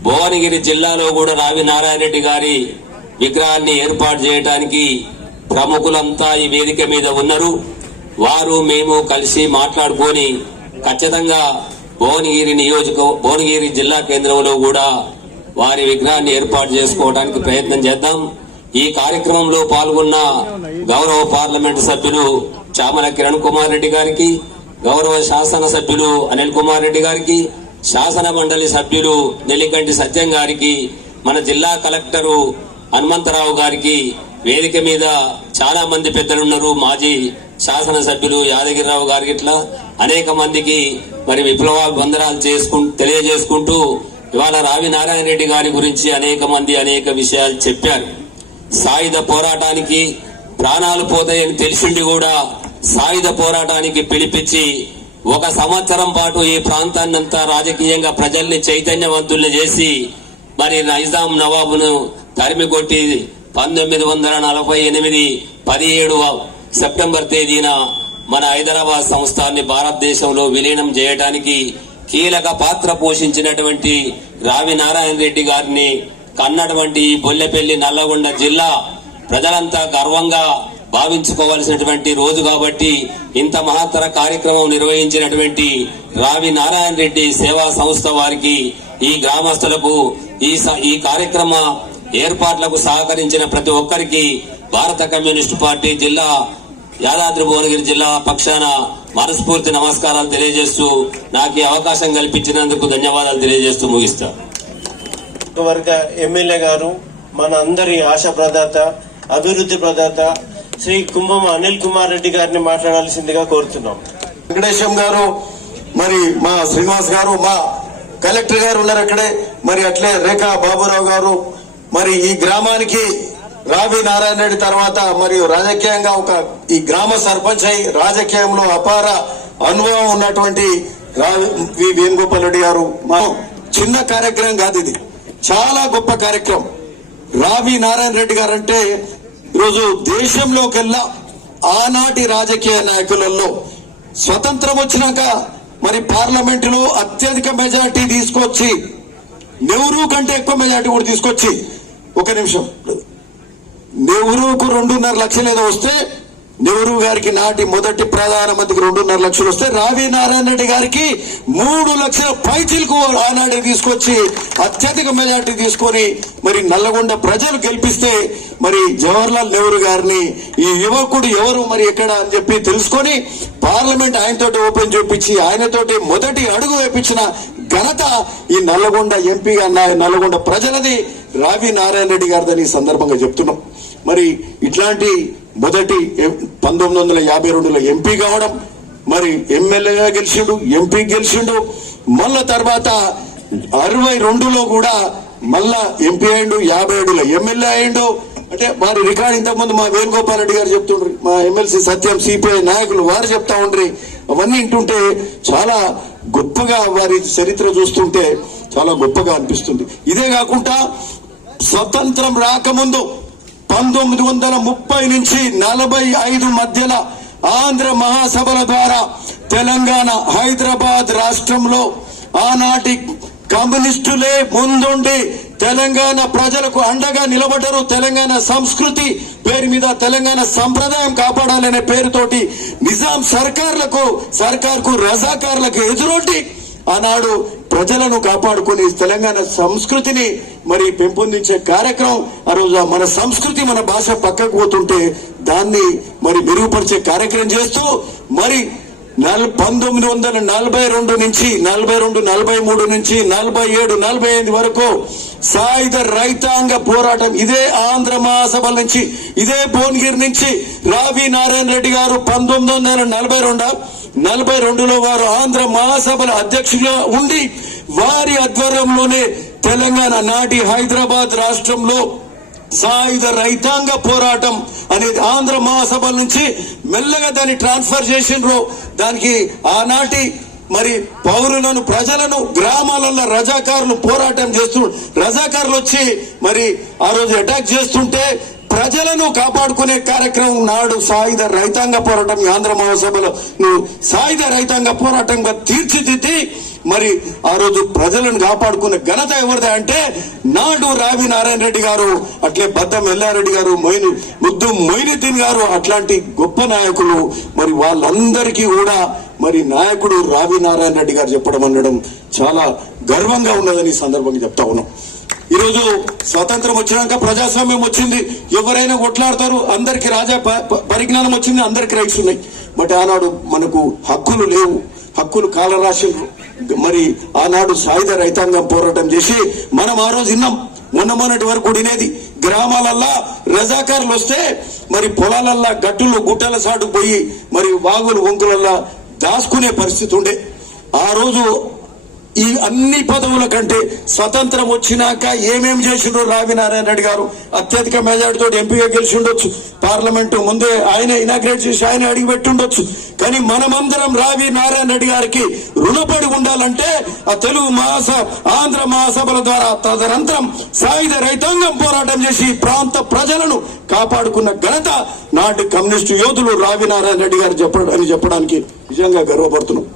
భువనగిరి జిల్లాలో కూడా రావి నారాయణ రెడ్డి గారి విగ్రహాన్ని ఏర్పాటు చేయడానికి ప్రముఖులంతా ఈ వేదిక మీద ఉన్నారు. వారు మేము కలిసి మాట్లాడుకొని ఖచ్చితంగా భువనగిరి జిల్లా కేంద్రంలో కూడా వారి విగ్రహాన్ని ఏర్పాటు చేసుకోవడానికి ప్రయత్నం చేద్దాం. ఈ కార్యక్రమంలో పాల్గొన్న గౌరవ పార్లమెంటు సభ్యులు చామల కిరణ్ కుమార్ రెడ్డి గారికి, గౌరవ శాసన సభ్యులు అనిల్ కుమార్ రెడ్డి గారికి, శాసన మండలి సభ్యులు నెల్లికంటి సత్యం గారికి, మన జిల్లా కలెక్టరు హనుమంతరావు గారికి, వేదిక మీద చాలా మంది పెద్దలున్నారు, మాజీ శాసన సభ్యులు యాదగిరిరావు గారికి, ఇట్లా అనేక మందికి మరి విప్లవ వందనాలు తెలియజేసుకుంటూ ఇవాళ రావి నారాయణ రెడ్డి గారి గురించి అనేక మంది అనేక విషయాలు చెప్పారు. సాయుధ పోరాటానికి ప్రాణాలు పోతాయని తెలిసిండి కూడా సాయుధ పోరాటానికి పిలిపించి 1 సంవత్సరం పాటు ఈ ప్రాంతాన్నంతా రాజకీయంగా ప్రజల్ని చైతన్యవంతుల్ని చేసి మరి నైజాం నవాబును తరిమి కొట్టి 1948 17 సెప్టెంబర్ తేదీన మన హైదరాబాద్ సంస్థాన్ని భారతదేశంలో విలీనం చేయడానికి కీలక పాత్ర పోషించినటువంటి రావి నారాయణ రెడ్డి గారిని కన్నటువంటి బొల్లెపల్లి నల్లగొండ జిల్లా ప్రజలంతా గర్వంగా భావించుకోవాల్సినటువంటి రోజు కాబట్టి ఇంత మహత్తర కార్యక్రమం నిర్వహించినటువంటి రావి నారాయణ రెడ్డి సేవా సంస్థ వారికి, ఈ గ్రామస్తులకు, ఈ కార్యక్రమ ఏర్పాట్లకు సహకరించిన ప్రతి ఒక్కరికి భారత కమ్యూనిస్టు పార్టీ జిల్లా యాదాద్రి భువనగిరి జిల్లా పక్షాన మనస్ఫూర్తి నమస్కారాలు తెలియజేస్తూ నాకు ఈ అవకాశం కల్పించినందుకు ధన్యవాదాలు తెలియజేస్తూ ముగిస్తా. వర్గ ఎమ్మెల్యే గారు, మన అందరి ఆశ ప్రదాత, అభివృద్ధి ప్రదాత శ్రీ కుంభం అనిల్ కుమార్ రెడ్డి గారిని మాట్లాడాల్సిందిగా కోరుతున్నాం. వెంకటేశం గారు, మరి మా శ్రీనివాస్ గారు, మా కలెక్టర్ గారు ఉన్నారు అక్కడే, మరి అట్లే రేఖా బాబురావు గారు, మరి ఈ గ్రామానికి రావి నారాయణ రెడ్డి తర్వాత మరియు రాజకీయంగా ఈ గ్రామ సర్పంచ్ అయి రాజకీయంలో అపార అనుభవం ఉన్నటువంటి వి వేణుగోపాల్ రెడ్డి గారు. మా చిన్న కార్యక్రమం కాదు, ఇది చాలా గొప్ప కార్యక్రమం. రావి నారాయణ రెడ్డి గారు అంటే ఈరోజు దేశంలోకెల్లా ఆనాటి రాజకీయ నాయకులలో స్వతంత్రం వచ్చినాక మరి పార్లమెంటులో అత్యధిక మెజార్టీ తీసుకొచ్చి, నెహ్రూ కంటే ఎక్కువ మెజార్టీ కూడా తీసుకొచ్చి, ఒక నిమిషం, నెహ్రూకు 2.5 లక్షలు ఏదో వస్తే, నెహ్రూ గారికి నాటి మొదటి ప్రధానమంత్రికి 2.5 లక్షలు వస్తే, రావి నారాయణ రెడ్డి గారికి 3 లక్షల పైచిలకు ఆనాడే తీసుకొచ్చి అత్యధిక మెజార్టీ తీసుకొని మరి నల్లగొండ ప్రజలు గెలిపిస్తే, మరి జవహర్లాల్ నెహ్రూ గారిని ఈ యువకుడు ఎవరు మరి ఎక్కడ అని చెప్పి తెలుసుకొని పార్లమెంట్ ఆయనతోటి ఓపెన్ చూపించి ఆయనతోటి మొదటి అడుగు వేపించిన ఘనత ఈ నల్లగొండ ఎంపీగా నల్లగొండ ప్రజలది రావి నారాయణ రెడ్డి గారిదని ఈ సందర్భంగా చెప్తున్నాం. మరి ఇట్లాంటి మొదటి 1952లో ఎంపీ కావడం, మరి ఎమ్మెల్యేగా గెలిచిండు, ఎంపీ గెలిచిండు, మళ్ళా తర్వాత 62లో కూడా మళ్ళా ఎంపీ అయిండు, 57లో ఎమ్మెల్యే అయిండు. అంటే వారి రికార్డు ఇంతకుముందు మా వేణుగోపాల్ రెడ్డి గారు చెప్తుండ్రి, మా ఎమ్మెల్సీ సత్యం, సిపిఐ నాయకులు వారు చెప్తా ఉండ్రి. అవన్నీ వింటుంటే చాలా గొప్పగా, వారి చరిత్ర చూస్తుంటే చాలా గొప్పగా అనిపిస్తుంది. ఇదే కాకుండా స్వతంత్రం రాకముందు 1930 నుంచి 45 మధ్యలో ఆంధ్ర మహాసభల ద్వారా తెలంగాణ, హైదరాబాద్ రాష్ట్రంలో ఆనాటి కమ్యూనిస్టులే ముందుండి తెలంగాణ ప్రజలకు అండగా నిలబడ్డారు. తెలంగాణ సంస్కృతి పేరు మీద తెలంగాణ సంప్రదాయం కాపాడాలనే పేరుతోటి నిజాం సర్కార్కు రజాకార్లకు ఎదురొడ్డి ఆనాడు ప్రజలను కాపాడుకుని తెలంగాణ సంస్కృతిని మరి పెంపొందించే కార్యక్రమం, ఆ రోజు మన సంస్కృతి, మన భాష పక్కకు పోతుంటే దాన్ని మరి మెరుగుపరిచే కార్యక్రమం చేస్తూ మరి 1942 నుంచి 42, 43 నుంచి 47, 45 వరకు సాయుధ రైతాంగ పోరాటం ఇదే ఆంధ్ర మహాసభల నుంచి, ఇదే భువనగిరి నుంచి రావి నారాయణ రెడ్డి గారు 1942లో వారు ఆంధ్ర మహాసభల అధ్యక్షులుగా ఉండి వారి ఆధ్వర్యంలోనే తెలంగాణ నాటి హైదరాబాద్ రాష్ట్రంలో సాయుధ రైతాంగ పోరాటం అనేది ఆంధ్ర మహాసభల నుంచి మెల్లగా దాన్ని ట్రాన్స్ఫర్ చేసిండ్రు. దానికి ఆనాటి మరి పౌరులను, ప్రజలను గ్రామాలలో రజాకారులు పోరాటం రజాకారులు వచ్చి మరి ఆ రోజు అటాక్ చేస్తుంటే ప్రజలను కాపాడుకునే కార్యక్రమం నాడు సాయుధ రైతాంగ పోరాటం ఆంధ్ర మహాసభలో సాయుధ రైతాంగ పోరాటంగా తీర్చిదిద్ది మరి ఆ రోజు ప్రజలను కాపాడుకునే ఘనత ఎవరిదే అంటే నాడు రావి నారాయణ రెడ్డి గారు, అట్లే బద్దం ఎల్లారెడ్డి గారు, ముద్దు మొయినుద్దీన్ గారు, అట్లాంటి గొప్ప నాయకులు. మరి వాళ్ళందరికీ కూడా మరి నాయకుడు రావి నారాయణ రెడ్డి గారు చెప్పడం అనడం చాలా గర్వంగా ఉన్నదని ఈ సందర్భంగా చెప్తా ఉన్నాం. ఈరోజు స్వాతంత్రం వచ్చినాక ప్రజాస్వామ్యం వచ్చింది, ఎవరైనా కొట్లాడతారు, అందరికి పరిజ్ఞానం వచ్చింది, అందరికి రైట్స్ ఉన్నాయి. బట్ ఆనాడు మనకు హక్కులు లేవు, హక్కులు కాలరాశులు. మరి ఆనాడు సాయుధ రైతాంగం పోరాటం చేసి మనం ఆ రోజు విన్నాం. మొన్నటి వరకు వినేది గ్రామాలల్లా రజాకారులు వస్తే మరి పొలాలల్లా గట్టులు గుట్టల సాటు పోయి మరి వాగులు వంకులల్లా దాచుకునే పరిస్థితి ఉండే. ఆ రోజు ఈ అన్ని పదవుల కంటే స్వతంత్రం వచ్చినాక ఏమేం చేసిండ్రు రావి నారాయణ రెడ్డి గారు అత్యధిక మెజార్టీతో ఎంపీగా గెలిచి ఉండొచ్చు, పార్లమెంటు ముందే ఆయన ఇనాగ్రేట్ చేసి ఆయన అడిగి పెట్టి ఉండొచ్చు. కానీ మనమందరం రావి నారాయణ రెడ్డి గారికి రుణపడి ఉండాలంటే ఆ తెలుగు ఆంధ్ర మహాసభల ద్వారా తదనంతరం సాయుధ రైతాంగం పోరాటం చేసి ప్రాంత ప్రజలను కాపాడుకున్న ఘనత నాటి కమ్యూనిస్టు యోధులు రావి నారాయణ రెడ్డి గారు చెప్పడానికి నిజంగా గర్వపడుతున్నాం.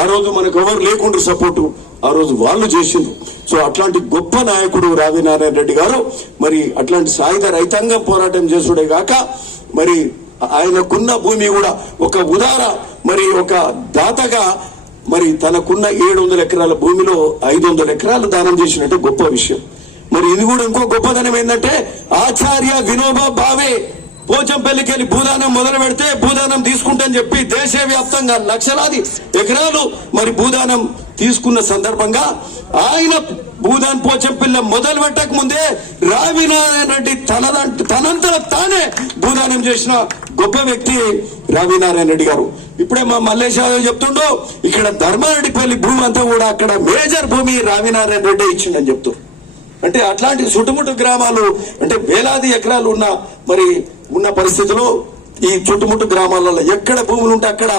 ఆ రోజు మనకు ఎవరు లేకుండా సపోర్టు ఆ రోజు వాళ్ళు చేసింది. సో అట్లాంటి గొప్ప నాయకుడు రావి నారాయణ రెడ్డి గారు మరి అట్లాంటి సాయుధ రైతాంగం పోరాటం చేసుడే గాక మరి ఆయనకున్న భూమి కూడా ఒక ఉదార మరి ఒక దాతగా మరి తనకున్న 700 ఎకరాల భూమిలో 500 ఎకరాలు దానం చేసినట్టు గొప్ప విషయం. మరి ఇది కూడా ఇంకో గొప్పదనం ఏంటంటే ఆచార్య వినోబా భావే పోచంపల్లికి వెళ్ళి భూదానం మొదలు పెడితే భూదానం తీసుకుంటని చెప్పి దేశవ్యాప్తంగా లక్షలాది ఎకరాలు మరి భూదానం తీసుకున్న సందర్భంగా ఆయన భూదాన్ పోచంపల్లి మొదలు పెట్టక ముందే రావి నారాయణ రెడ్డి తనంతట తానే భూదానం చేసిన గొప్ప వ్యక్తి రావి నారాయణ రెడ్డి గారు. ఇప్పుడే మా మల్లేష్ యాదవ్ చెప్తుండో ఇక్కడ ధర్మారెడ్డిపల్లి భూమి అంతా కూడా అక్కడ మేజర్ భూమి రావి నారాయణ రెడ్డి ఇచ్చిండని చెప్తూ. అంటే అట్లాంటి చుట్టుముట్టు గ్రామాలు అంటే వేలాది ఎకరాలు ఉన్న పరిస్థితిలో ఈ చుట్టుముట్టు గ్రామాలలో ఎక్కడ భూములు ఉంటే అక్కడ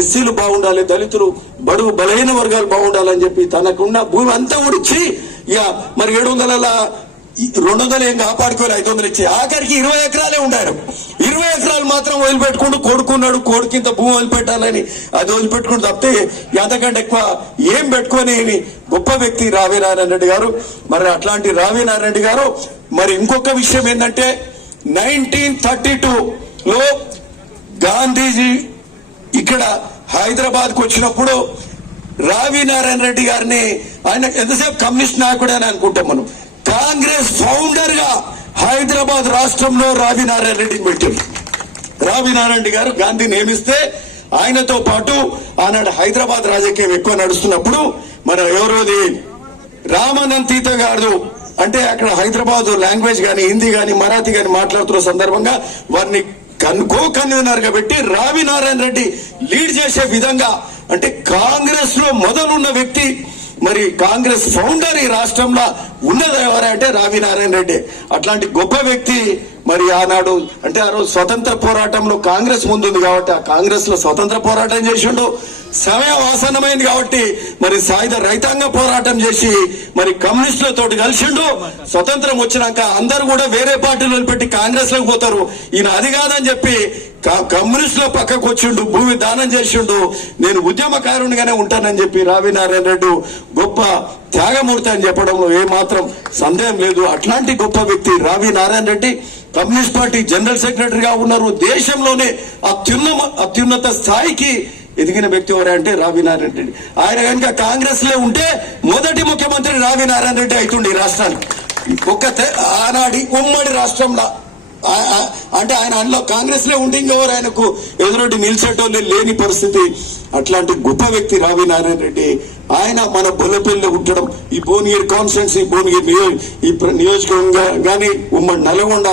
ఎస్సీలు బాగుండాలి, దళితులు బడుగు బలహీన వర్గాలు బాగుండాలని చెప్పి తనకున్న భూమి అంతా కూడా ఇచ్చి ఇక మరి 200 ఏం కాపాడుకోవాలి 500 ఇచ్చి ఆఖరికి 20 ఎకరాలే ఉండారు. 20 ఎకరాలు మాత్రం వదిలిపెట్టుకుంటూ కొడుకున్నాడు, కొడుకింత భూమి వదిలిపెట్టాలని అది వదిలిపెట్టుకుంటూ తప్పితే అంతకంటే ఎక్కువ ఏం పెట్టుకొని గొప్ప వ్యక్తి రావి నారాయణ రెడ్డి గారు. మరి అట్లాంటి రావి నారాయణ రెడ్డి గారు మరి ఇంకొక విషయం ఏంటంటే 1932లో గాంధీజీ ఇక్కడ హైదరాబాద్ కు వచ్చినప్పుడు రావి నారాయణ రెడ్డి గారిని ఆయన ఎంతసేపు కమ్యూనిస్ట్ నాయకుడు అని అనుకుంటాం మనం, కాంగ్రెస్ ఫౌండర్ గా హైదరాబాద్ రాష్ట్రంలో రావి నారాయణ రెడ్డిని పెట్టారు. రావి నారాయణ రెడ్డి గారు గాంధీ నియమిస్తే ఆయనతో పాటు ఆనాడు హైదరాబాద్ రాజకీయం ఎక్కువ నడుస్తున్నప్పుడు మన ఎవరోది రామానంద్ తీత గారు అంటే అక్కడ హైదరాబాద్ లాంగ్వేజ్ గాని హిందీ గాని మరాఠీ గాని మాట్లాడుతున్న సందర్భంగా వారిని కన్వీనర్ గా పెట్టి రావి నారాయణ రెడ్డి లీడ్ చేసే విధంగా అంటే కాంగ్రెస్ లో మొదలున్న వ్యక్తి మరి కాంగ్రెస్ ఫౌండర్ ఈ రాష్ట్రంలో ఉన్నది ఎవరంటే రావి నారాయణ రెడ్డి. అట్లాంటి గొప్ప వ్యక్తి మరి ఆనాడు అంటే ఆ రోజు స్వతంత్ర పోరాటంలో కాంగ్రెస్ ముందుంది కాబట్టి ఆ కాంగ్రెస్ లో స్వతంత్ర పోరాటం చేసిండు. సమయం ఆసన్నమైంది కాబట్టి మరి సాయుధ రైతాంగ పోరాటం చేసి మరి కమ్యూనిస్టులతో కలిసిండు. స్వతంత్రం వచ్చినాక అందరూ కూడా వేరే పార్టీలు పెట్టి కాంగ్రెస్ లోకి పోతారు, ఈయన అది కాదని చెప్పి కమ్యూనిస్టుల పక్కకు వచ్చిండు, భూమి దానం చేసిండు, నేను ఉద్యమకారునిగానే ఉంటానని చెప్పి రావి నారాయణ రెడ్డి గొప్ప త్యాగమూర్తి అని చెప్పడంలో ఏమాత్రం సందేహం లేదు. అట్లాంటి గొప్ప వ్యక్తి రావి Narayana Reddy communist party general సెక్రటరీగా ఉన్నారు. దేశంలోనే అత్యున్నత స్థాయికి ఎదిగిన వ్యక్తి ఎవరంటే రావి నారాయణ రెడ్డి. ఆయన కనుక కాంగ్రెస్ లో ఉంటే మొదటి ముఖ్యమంత్రి రావి నారాయణ రెడ్డి అవుతుండే ఈ రాష్ట్రానికి. ఆనాడి ఉమ్మడి రాష్ట్రంలో అంటే ఆయన అందులో కాంగ్రెస్ లో ఉండి ఇంకెవరు ఆయనకు ఎదురొడ్డి నిలిచేటోళ్ళు లేని పరిస్థితి. అట్లాంటి గొప్ప వ్యక్తి రావి నారాయణ రెడ్డి. ఆయన మన బొల్లపల్లిలో ఉండడం ఈ భువనగిరి కాన్స్టిట్యున్సీ భువనగిరి ఈ నియోజకవర్గం కానీ ఉమ్మడి నల్గొండ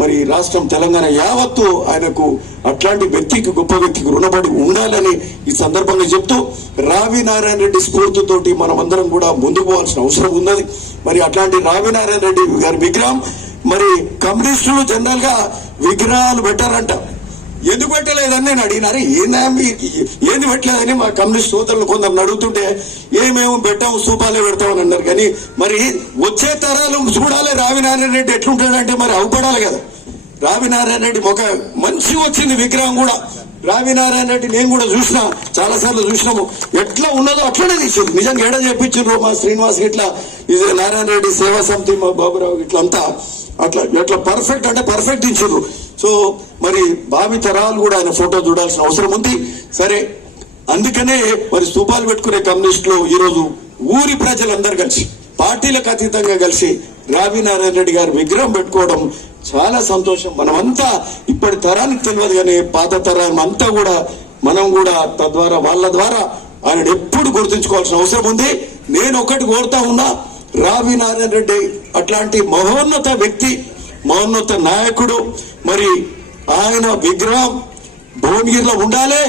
మరి రాష్ట్రం తెలంగాణ యావత్తు ఆయనకు అట్లాంటి వ్యక్తికి గొప్ప వ్యక్తికి రుణపడి ఉండాలని ఈ సందర్భంగా చెప్తూ రావి నారాయణ రెడ్డి స్ఫూర్తితోటి మనమందరం కూడా ముందుకు పోవాల్సిన అవసరం ఉన్నది. మరి అట్లాంటి రావి నారాయణ రెడ్డి గారి విగ్రహం మరి కమ్యూనిస్టులు జనరల్ గా విగ్రహాలు పెట్టారంట, ఎందుకు పెట్టలేదని నేను అడిగినారు. ఏంది పెట్టలేదని మా కమ్యూనిస్ట్ సోదరులు కొందరు అడుగుతుంటే ఏమేమో పెట్టాము స్థూపాలే పెడతామని అన్నారు. కానీ మరి వచ్చే తరాలు చూడాలి రావి నారాయణ రెడ్డి ఎట్లుంటాడంటే మరి అవపడాలి కదా. రావి నారాయణ రెడ్డి ఒక మంచి వచ్చింది విగ్రహం కూడా. రావి నారాయణ రెడ్డి నేను కూడా చూసిన, చాలా సార్లు చూసినాము, ఎట్లా ఉన్నదో అట్లనే తీసింది. నిజంగా ఏడా చెప్పించారు మా శ్రీనివాస్ ఇట్లా ఇది నారాయణ రెడ్డి సేవా సమితి మా బాబురావు ఇట్లంతా అట్లా పర్ఫెక్ట్ అంటే పర్ఫెక్ట్ ఇచ్చారు. సో మరి భావి తరాలు కూడా ఆయన ఫోటో చూడాల్సిన అవసరం ఉంది. సరే అందుకనే మరి స్తూపాలు పెట్టుకునే కమ్యూనిస్టులు ఈరోజు ఊరి ప్రజలందరూ కలిసి పార్టీలకు అతీతంగా కలిసి రావి నారాయణ రెడ్డి గారి విగ్రహం పెట్టుకోవడం చాలా సంతోషం. మనమంతా ఇప్పటి తరానికి తెలియదు కానీ పాత తరం అంతా కూడా మనం కూడా తద్వారా వాళ్ళ ద్వారా ఆయన ఎప్పుడు గుర్తుంచుకోవాల్సిన అవసరం ఉంది. నేను ఒకటి కోరుతా ఉన్నా, రావి నారాయణ రెడ్డి అట్లాంటి మహోన్నత వ్యక్తి, మహోన్నత నాయకుడు. మరి ఆయన విగ్రహం భువనగిరిలో ఉండాలి,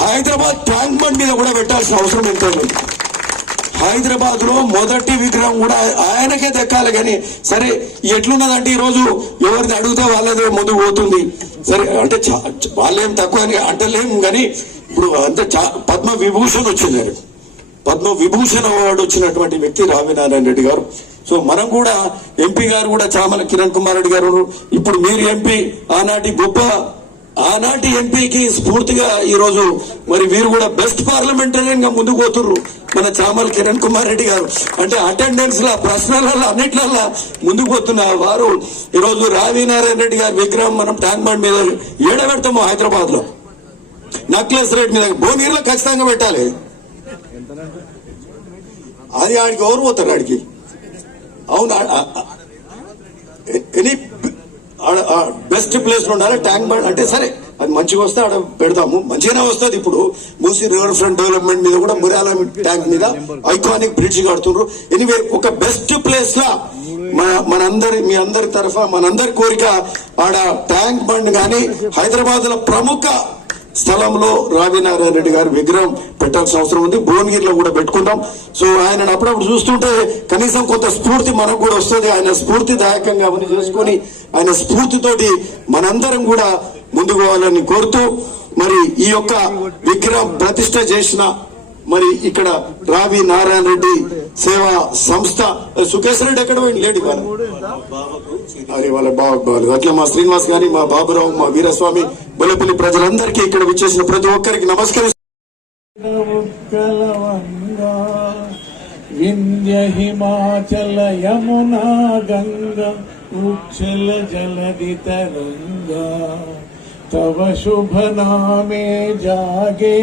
హైదరాబాద్ ట్యాంక్ బండ్ మీద కూడా పెట్టాల్సిన అవసరం ఎంతో ఉంది. హైదరాబాద్ లో మొదటి విగ్రహం కూడా ఆయనకే దక్కాలి. కానీ సరే ఎట్లున్నదంటే ఈ రోజు ఎవరిని అడిగితే వాళ్ళదే ముందుకు పోతుంది. సరే అంటే వాళ్ళేం తక్కువ అని అంటలేము, కానీ ఇప్పుడు అంతే పద్మ విభూషణ్ వచ్చింది, పద్మ విభూషణ్ అవార్డు వచ్చినటువంటి వ్యక్తి రావి నారాయణ రెడ్డి గారు. సో మనం కూడా ఎంపీ గారు కూడా చామల కిరణ్ కుమార్ రెడ్డి గారు, ఇప్పుడు మీరు ఎంపీ, ఆనాటి ఎంపీకి స్ఫూర్తిగా ఈ రోజు మరి వీరు కూడా బెస్ట్ పార్లమెంటేరియన్ గా ముందుకు పోతుర్రు మన చామల కిరణ్ కుమార్ రెడ్డి గారు. అంటే అటెండెన్స్ లా, ప్రశ్నలలో, అన్నిట్లల్లా ముందుకు పోతున్న వారు ఈ రోజు రావి నారాయణ రెడ్డి గారి విగ్రహం మనం ట్యాంక్ బండ్ మీద ఏడబెడతాము. హైదరాబాద్ లో నక్లెస్ రేట్ మీద భువనగిరిలో ఖచ్చితంగా పెట్టాలి. అది ఆడికి ఎవరు పోతారు ఆడికి? అవును, ఎనీ బెస్ట్ ప్లేస్ లో ఉండాలి ట్యాంక్ బండ్ అంటే. సరే అది మంచిగా వస్తే ఆడ పెడతాము, మంచిగానే వస్తుంది. ఇప్పుడు మూసీ రివర్ ఫ్రంట్ డెవలప్మెంట్ మీద కూడా మురాల ట్యాంక్ మీద ఐకానిక్ బ్రిడ్జ్ కడుతున్నారు. ఎనీవే ఒక బెస్ట్ ప్లేస్ లా మనందరి, మీ అందరి తరఫున మనందరి కోరిక ఆడ ట్యాంక్ బండ్ గాని హైదరాబాద్ లో ప్రముఖ స్థలంలో రావి నారాయణ రెడ్డి గారి విగ్రహం పెట్టాల్సిన అవసరం ఉంది. భువనగిరిలో కూడా పెట్టుకుంటాం. సో ఆయన అప్పుడప్పుడు చూస్తుంటే కనీసం కొంత స్ఫూర్తి మనకు కూడా వస్తుంది. ఆయన స్ఫూర్తిదాయకంగా అవన్నీ చేసుకొని ఆయన స్ఫూర్తితోటి మనందరం కూడా ముందుకు పోవాలని కోరుతూ, మరి ఈ యొక్క విగ్రహం ప్రతిష్ట చేసిన మరి ఇక్కడ రావి నారాయణ రెడ్డి సేవా సంస్థ సుకేశ్వర రెడ్డి ఎక్కడ పోయింది లేడు వాళ్ళు, అది వాళ్ళ బాబు అట్లా మా శ్రీనివాస్ గారి, మా బాబురావు, మా వీరస్వామి, బొల్లపల్లి ప్రజలందరికీ ఇక్కడ విచ్చేసిన ప్రతి ఒక్కరికి నమస్కరిస్తున్నాను. వింధ్య హిమాచల యమునా గంగా ఉచ్చల జలధి తరంగా తవ శుభ నామే జాగే.